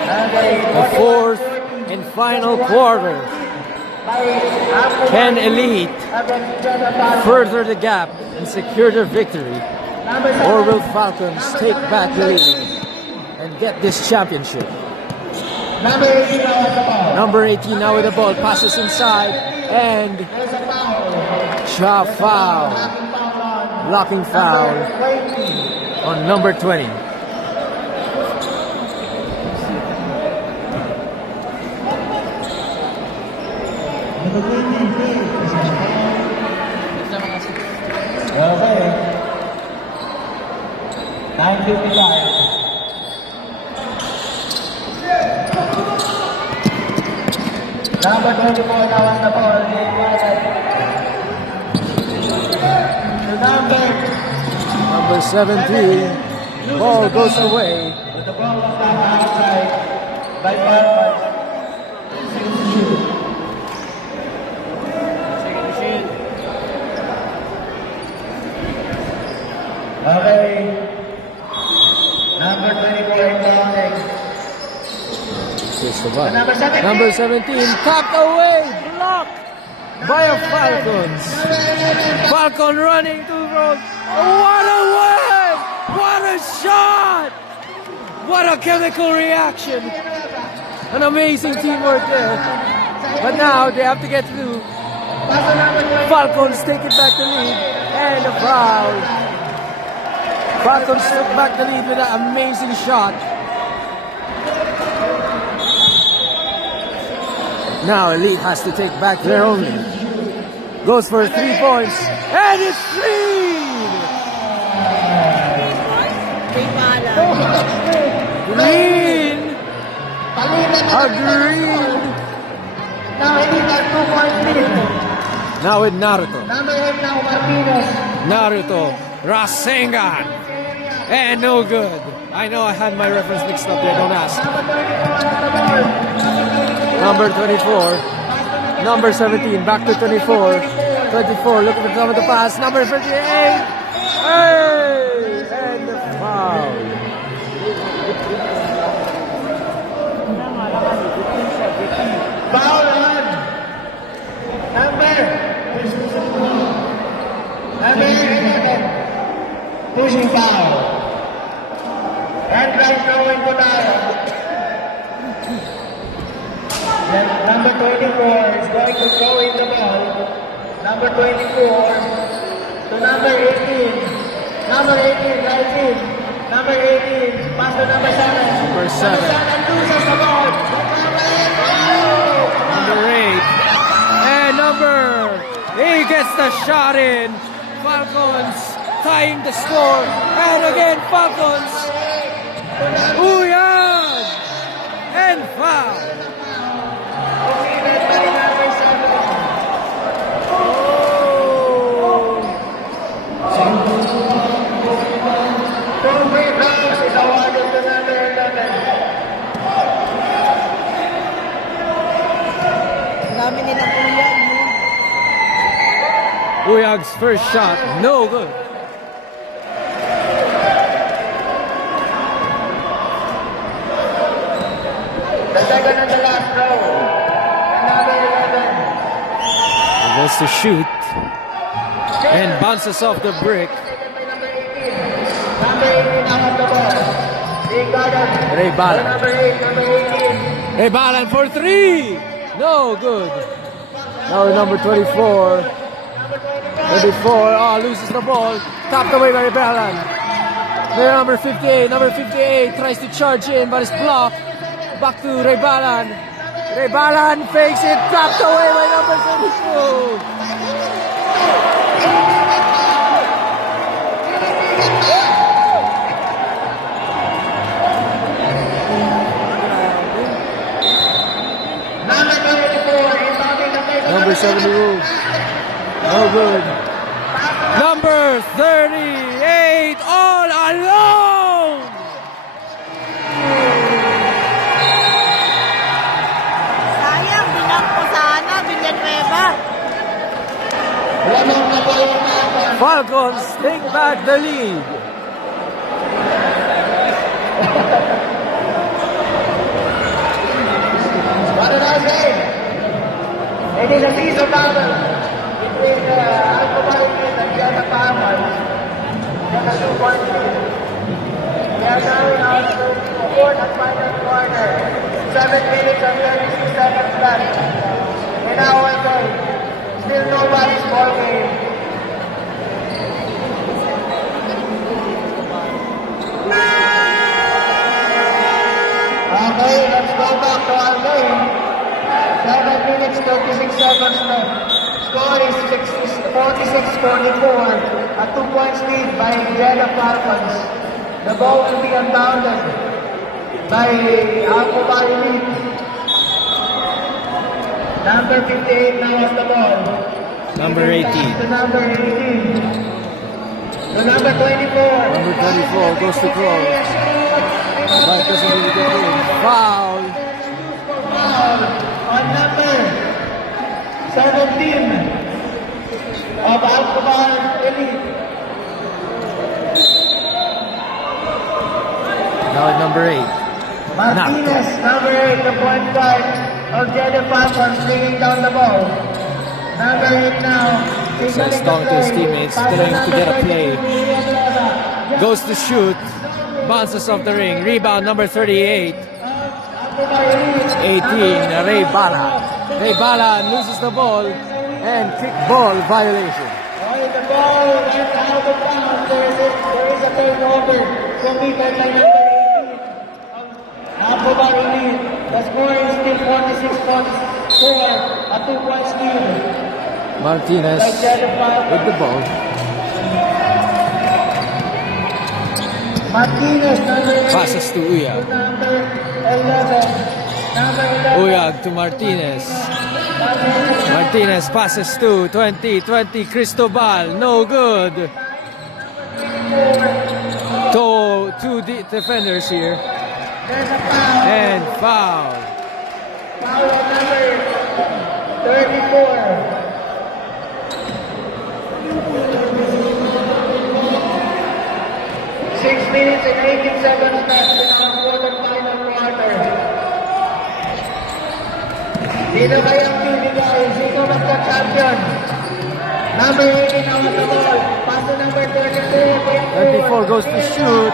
Okay, The fourth and final quarter. Can Elite further the gap and secure their victory? Or will Falcons take back the lead and get this championship? Number 18 now at the ball. Number 18 now with the ball, passes inside, and There's a foul. shot foul. Blocking foul 20. on number 20. Okay. 9:55. Number 24 now on the ball. Number 17, ball goes away. But the ball was down outside by Falcons. Okay. Number 24 counting. Switch the ball. Number 17. Number 17, tapped away, blocked by a Falcons. Falcon running to the road. What a win! What a shot! What a chemical reaction! An amazing teamwork there. But now they have to get through. Falcons take it back the lead and a foul. Falcons took back the lead with an amazing shot. Now Elite has to take back their own lead. Goes for 3 points, and it's 3! May pala. Green! A green! Now he got 2 points lead. Now with Naruto. Number 8 now, Martinez. Naruto, Rasengan, and no good. I know I had my reference mixed up there, don't ask. Number 24, number 17, back to 24. 24, looking for some of the pass. Number 58, hey! And the foul. Foul on. Number 11. Pushing foul. And right throwing ko tayo. Then number 24 is going to throw in the ball. Number 24 to number 18. Number 18, right in. Number 18, pass to number 7. Number 7. Number 7 loses the ball. Number 8. And number He gets the shot in. Falcons tying the score. And again, Falcons. Uyag! And foul. Two free throws is awarded to number 11. Ang dami nilang uyan, no? Uyag's first shot, no good. The second and the last throw. Number 11. He goes to shoot. And bounces off the brick. Number 18 out of the ball. Being guarded. Ray Balan. Number 8, number 18. Ray Balan for three. No good. Now number 24. 24. Loses the ball. Tapped away by Ray Balan. Then number 58. Number 58 tries to charge in, but it's blocked. Back to Ray Balan. Ray Balan fakes it. Tapped away by number 32. Number 24. Inbounding the play. Number 70 moves. No good. Number 38 all alone. Sayang, bilang ko sana, Villanueva. Lamang na ball ang Falcons. Falcons take back the lead. What did I say? It is a season battle between Alcobar and Vienna Farmers. And the 2-point lead. We are now in our fourth and final quarter. 7 minutes and 36 seconds left. In our game, still nobody's ball game. Okay, let's go back to our game. 7 minutes, 36 seconds left. Score is 46-44. A 2-point lead by Jeddah Falcons. The ball will be unbounded by Alcobar Elite. Number 58 now has the ball. Number 18. To number 18. To number 24. Number 24 goes to close. But doesn't really get in. Foul. Foul on number 17 of Alcobar Elite. Now at number 8. Martinez, number 8, the point guard of Jeddah Falcons, bringing down the ball. Number 8 now. So he's talking to his teammates, telling him to get a play. Goes to shoot. Bounces off the ring. Rebound number 38. 18. Ray Balan. Ray Balan loses the ball. And kick ball violation. The ball went out of bounds. There is a turnover committed by number 18 of Alcobar Elite. The score is still 46-44. A 2-point lead. Martinez By Jeddah Falcons. with the ball. Martinez, number 8. Passes to Uyag. Number 11. Number 11. Uyag to Martinez. Martinez passes to 20 Cristobal. No good. Two defenders here. There's a foul. And foul. Foul on number 34. 6 minutes and 18 seconds left in our quarterfinal quarter. Sino kaya ang bibigay? Sino magka-champion? Number 18 ang the ball. Pass to number 32. 34 goes to shoot.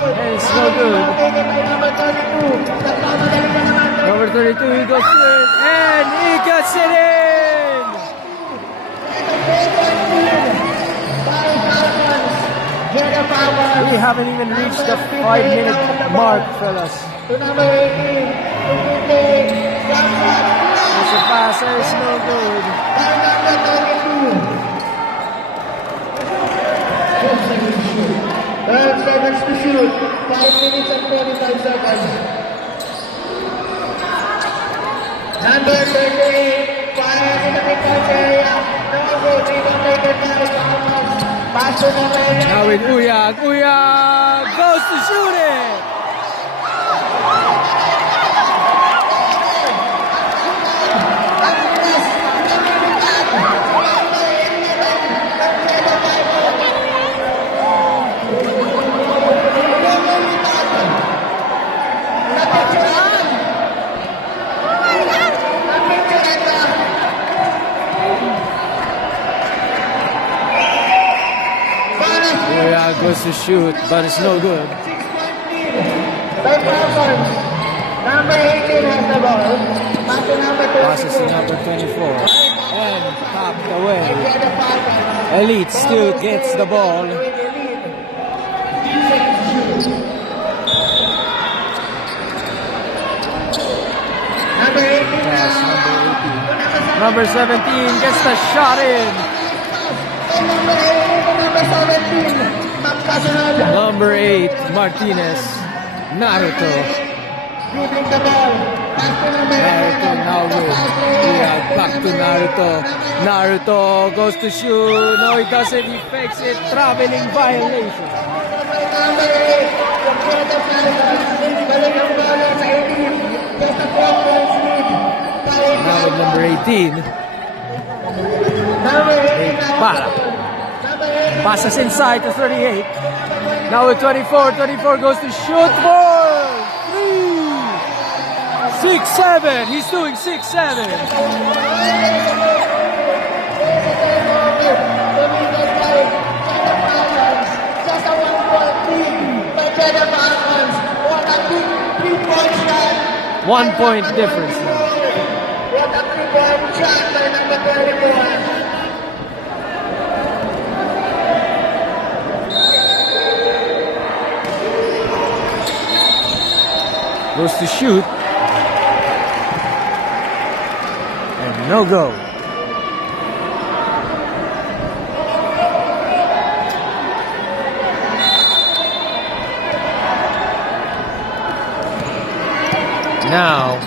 And it's no good. Taken by number 32. Nagkamadali na naman. Number 32, he goes in. And he gets it in! We haven't even reached the 5-minute mark, fellas. To number 18. There's a pass, it's no good. Foul number 32. 12 seconds to shoot. 5 minutes and 45 seconds. Number 38, fires in the mid-court area. No good, rebound taken by Thomas. Pass to number 11. Now with Uyag. Uyag goes to shoot it. Uyag goes to shoot, but it's no good. By Falcons. Number 18 has the ball. Pass to number 24. Passes to number 24. And tapped away. The Falcons. Elite still gets the ball. Number 18 Pass now. number 18. Number 17 gets the shot in. Number 18 to number 17. Magkasunod. Number 8, Martinez. Naruto. Dribbling the ball. Pass to number 11. Naruto now good. Uyag back to Naruto. Naruto goes to shoot. No, he doesn't. He fakes it. Traveling violation. Number 8. The Florida Falcons. Balik ang bola sa 18. Just a 4 points lead. Now with number 18. Number 18 now. Para. Number 18. Passes inside to 38. Now with 24. 24 goes to shoot. Ball. 3. 6-7. He's doing 6-7. Just a 1-point lead by the Falcons. What a big 3-point shot. 1 point difference now. What a 3-point shot by number 24. Goes to shoot. And no go. Now,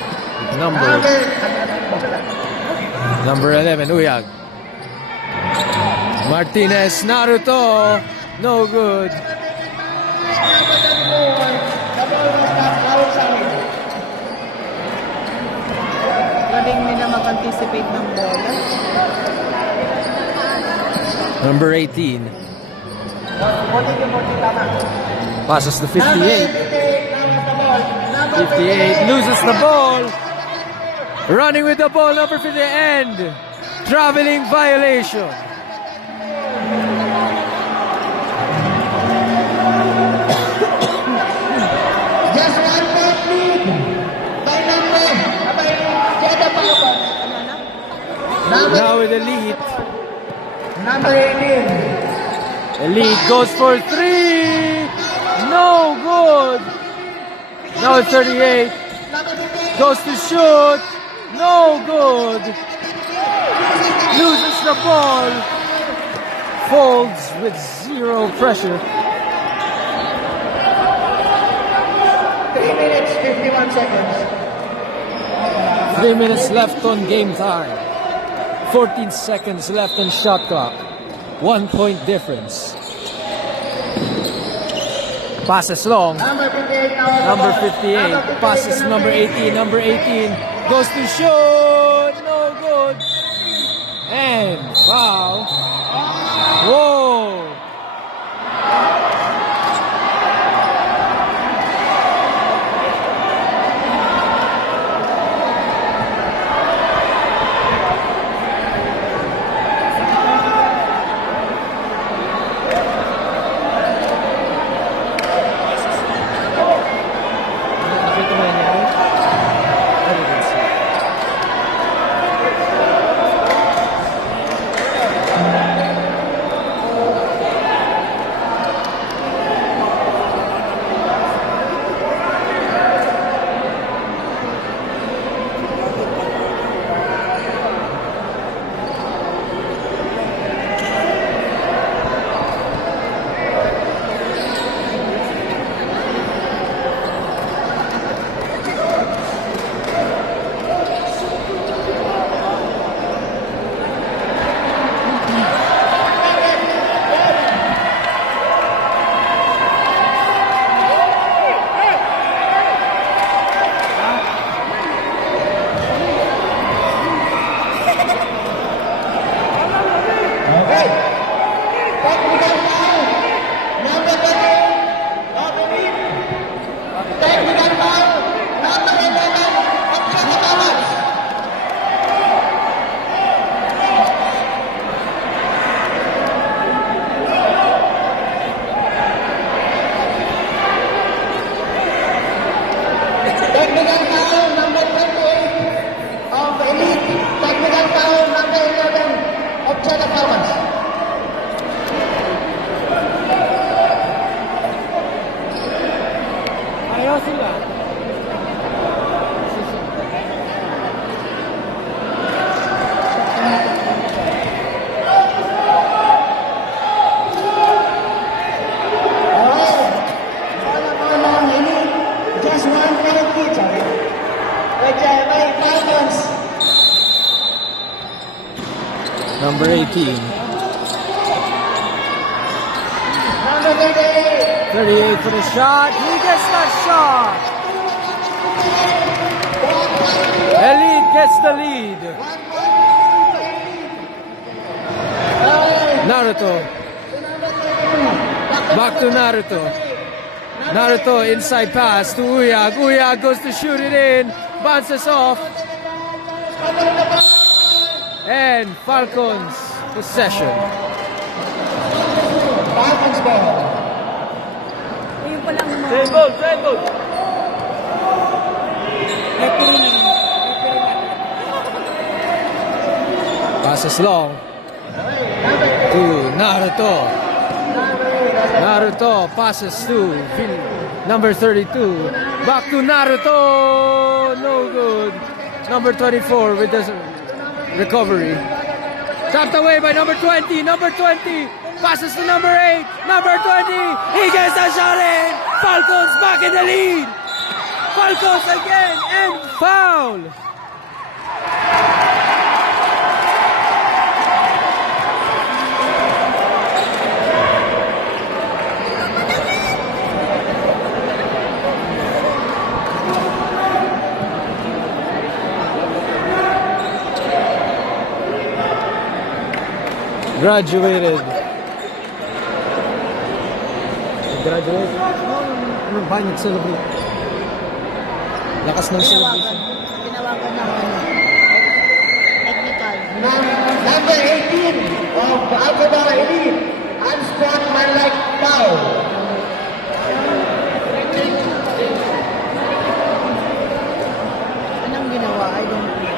number 11, Uyag. Martinez, Naruto, no good. Galing nila mag-anticipate ng bola. Number 18. Passes to 58. 58 loses the ball. Running with the ball, number 50, and traveling violation. Just 1-point lead by number the Falcons. Now with Elite. Number 18. Elite goes for 3. No good. Now with 38. Goes to shoot. No good. Loses the ball. Folds with 0 pressure. 3 minutes, 51 seconds. 3 minutes left on game time. 14 seconds left on shot clock. 1 point difference. Passes long. Number 58 now. Number 58 passes number 18. Number 18 goes to shoot. No good. And foul. Whoa. number 18. Number 38. 38 for the shot. He gets that shot. Elite gets the lead. Naruto. Back to Naruto. Naruto inside pass to Uyag. Uyag goes to shoot it in. Bounces off. And Falcons possession. Falcons ball. Ayun pa lang mga... Passes long to Naruto. Naruto passes to number 32. Back to Naruto. No good. Number 24 with the recovery. Tapped away by number 20. Number 20 passes to number 8. Number 20. He gets the shot in. Falcons back in the lead. Falcons again and foul. Graduated. Graduate? Ano ba nag-celebrate? Lakas ng celebration. Tinawagan ng ano, technical. Number 18 of Alcobar Elite. Unsportsmanlike foul. Anong ginawa? I don't know.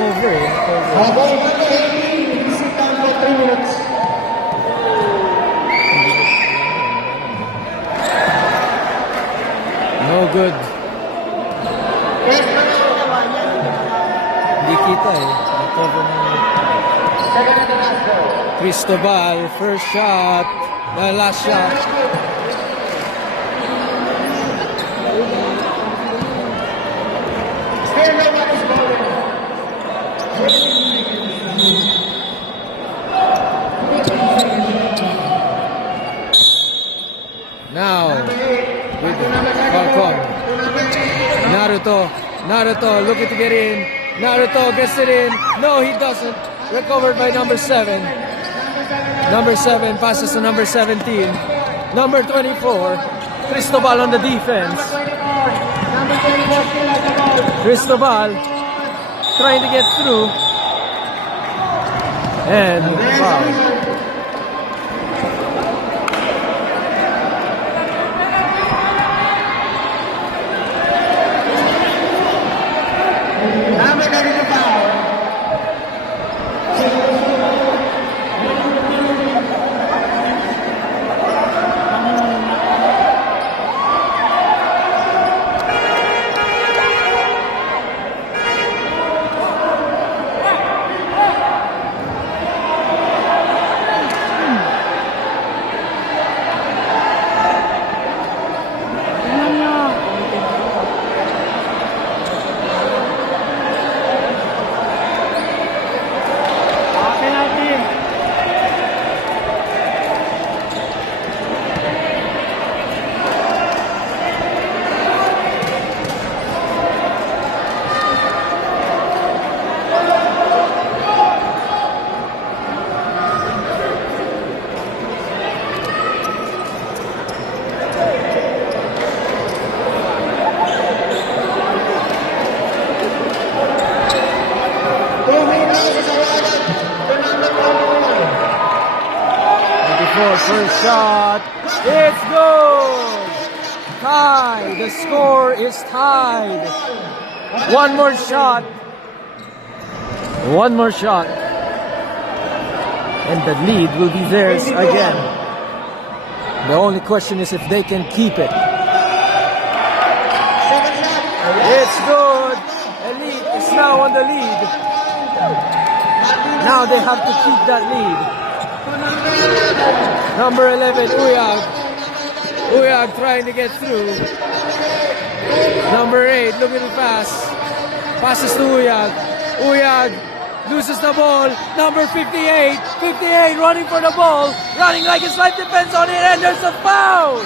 Over eh. Habang number 18, visit down for 3 minutes. No good. Hindi kita eh. Recover na Cristobal. First shot. Last shot. Still no one is bowling. Now, with Falcon. Naruto looking to get in. Naruto gets it in. No, he doesn't. Recovered by number 7. Number 7 passes to number 17. Number 24. Cristobal on the defense. Number 24 still at the ball. Cristobal trying to get through. And foul. Number 32 foul. First shot. It's good. Tie. The score is tied. One more shot. One more shot. And the lead will be theirs again. The only question is if they can keep it. Now they have to keep that lead. Number 11, Uyag. Uyag trying to get through. Number 8, looking to pass. Passes to Uyag. Uyag loses the ball. Number 58. 58 running for the ball. Running like his life depends on it. And there's a foul.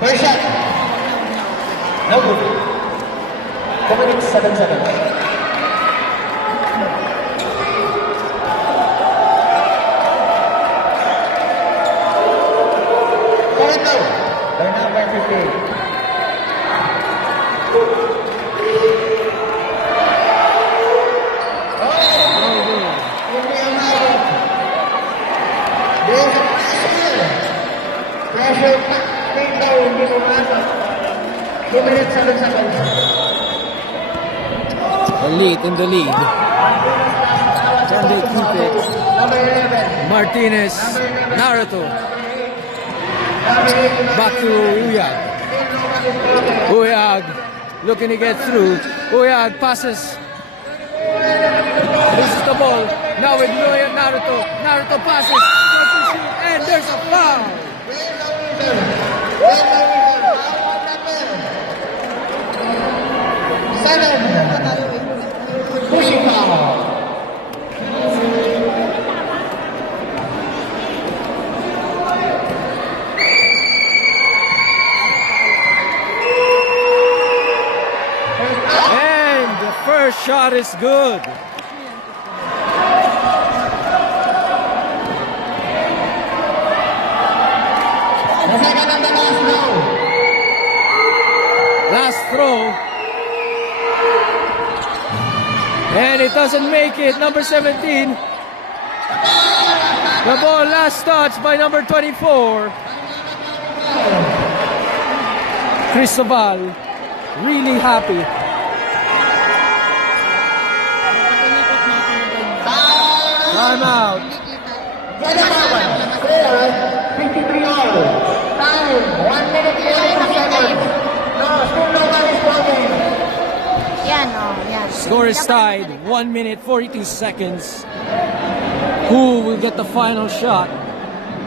First shot. No good. 2 minutes, 7 seconds. They're now by 58. Pressure, stay down, hindi mo pasok. 2 minutes, 7 seconds. Elite in the lead. Can they keep it? Number 11. Martinez, Naruto. Back to Uyag. Uyag looking to get through. Uyag passes. Loses the ball. Now with Naruto. Naruto passes. And there's a foul. Pushing foul. And the first shot is good. The second and the last now. Last throw. And it doesn't make it. Number 17. The ball last touch by number 24. Cristobal. Really happy. Time out. 53 all. Time, 1 minute 40 seconds. No, still no one is holding. Yan, oh, yan. Score is tied. 1 minute 42 seconds. Who will get the final shot?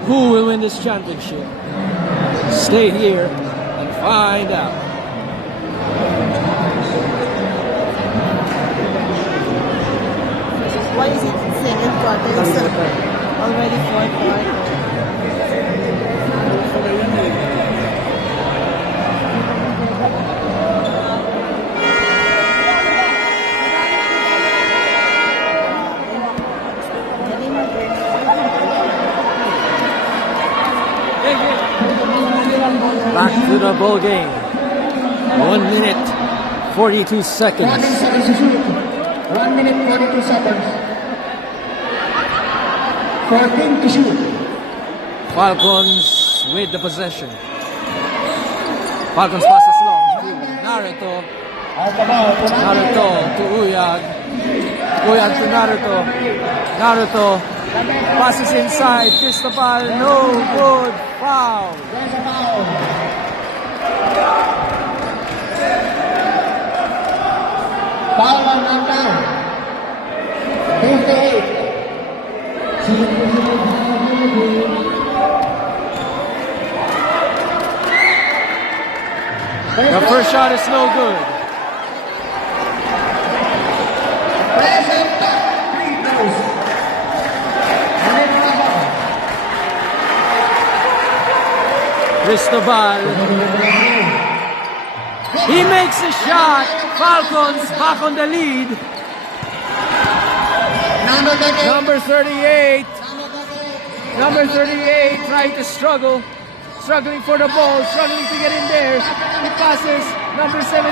Who will win this championship? Stay here and find out. Why is it second quarter? It's already fourth quarter. Back to the ball game. 1 minute 42 seconds. 14 seconds to shoot. 1 minute 42 seconds. 14 to shoot. Falcons with the possession. Falcons passes long to Naruto. Out the ball. Naruto to Uyag. Uyag to Naruto. Naruto passes inside. Cristobal, no good. Foul. There's a foul. Foul on down. 58. The first shot is no good. Present. 3 throws. Cristobal. He makes a shot. Falcons back on the lead. Number 38. Number 38 trying to struggle. Struggling for the ball. Struggling to get in there. He passes. Number 17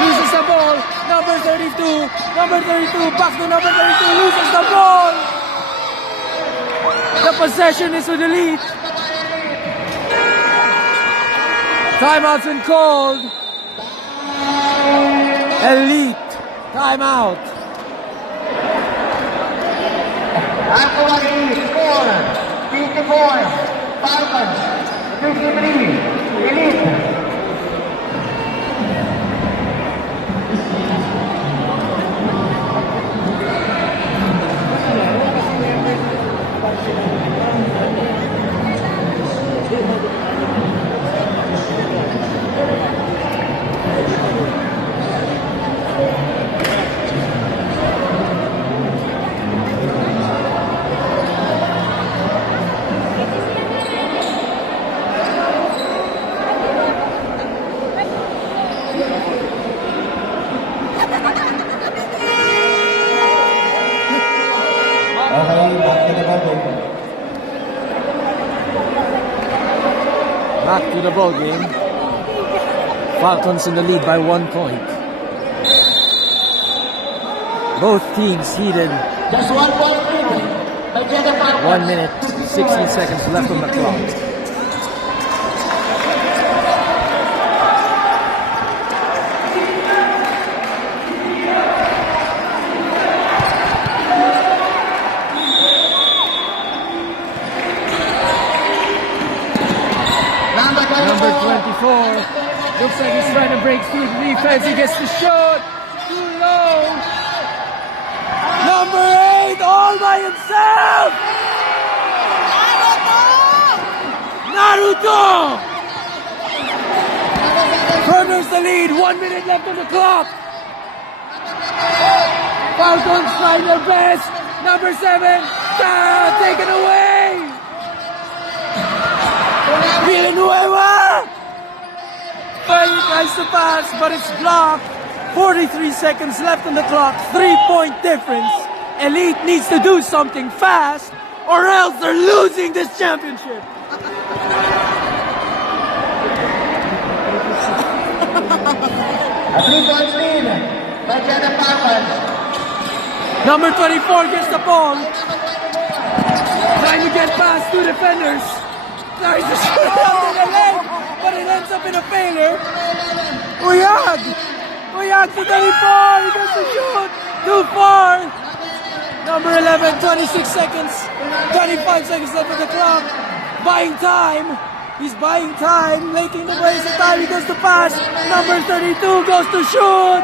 loses the ball. Number 32. Number 32 back to number 32. Loses the ball. The possession is with the lead. Timeout's been called. Elite. Timeout. After 1 score, 54, Falcons, 53, Elite. Back to the ball game. Falcons in the lead by 1 point. Both teams heated. Just 1 point lead. By Jeddah Falcons. 1 minute, 16 seconds left on the clock. Number 24. Looks like he's trying to break through the defense. He gets the shot. Too low. Number 8 all by himself. Naruto! Corners the lead. 1 minute left on the clock. Falcons trying their best. Number 7. Taken away. Villanueva! Finally tries to pass, but it's blocked. 43 seconds left on the clock. 3-point difference. Elite needs to do something fast, or else they're losing this championship. A 3-point lead by Jeddah Falcons. Number 24 gets the ball. Trying to get past 2 defenders. Tries to shoot out to the leg, but it ends up in a failure. Uyag to 34. He gets the shoot. Too far. Number 11, 26 seconds. 25 seconds left on the clock. Buying time. He's buying time. Making the waste of time. He goes to pass. Number 32 goes to shoot.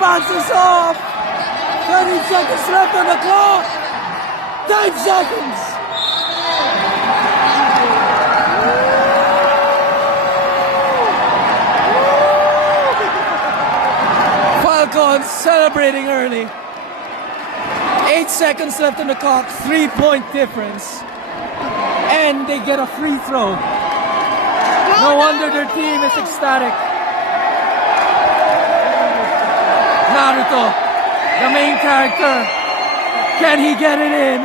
Bounces off. 20 seconds left on the clock. 10 seconds. Falcons celebrating early. 8 seconds left on the clock. 3-point difference. And they get a free throw. No wonder their team is ecstatic. Naruto, the main character. Can he get it in?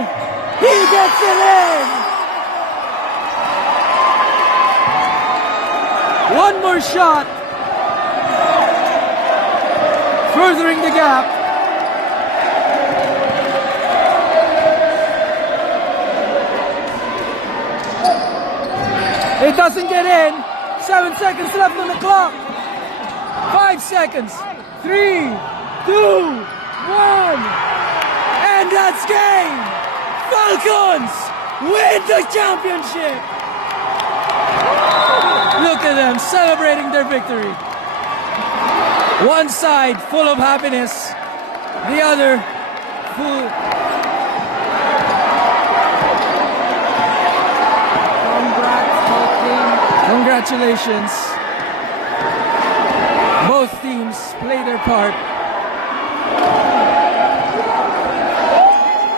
He gets it in! One more shot. Furthering the gap. It doesn't get in. 7 seconds left on the clock. 5 seconds. 3, 2, 1. And that's game. Falcons win the championship. Look at them celebrating their victory. One side full of happiness. The other full. Congratulations. Both teams play their part.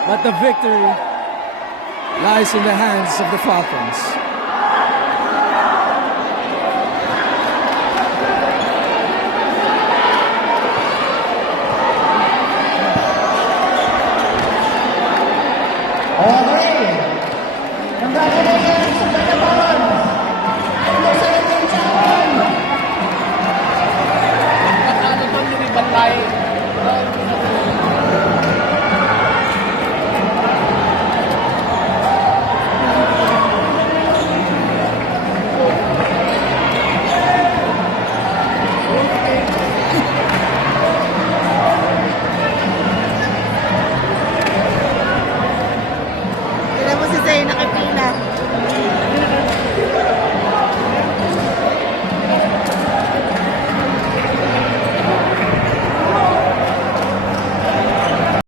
But the victory lies in the hands of the Falcons. All right.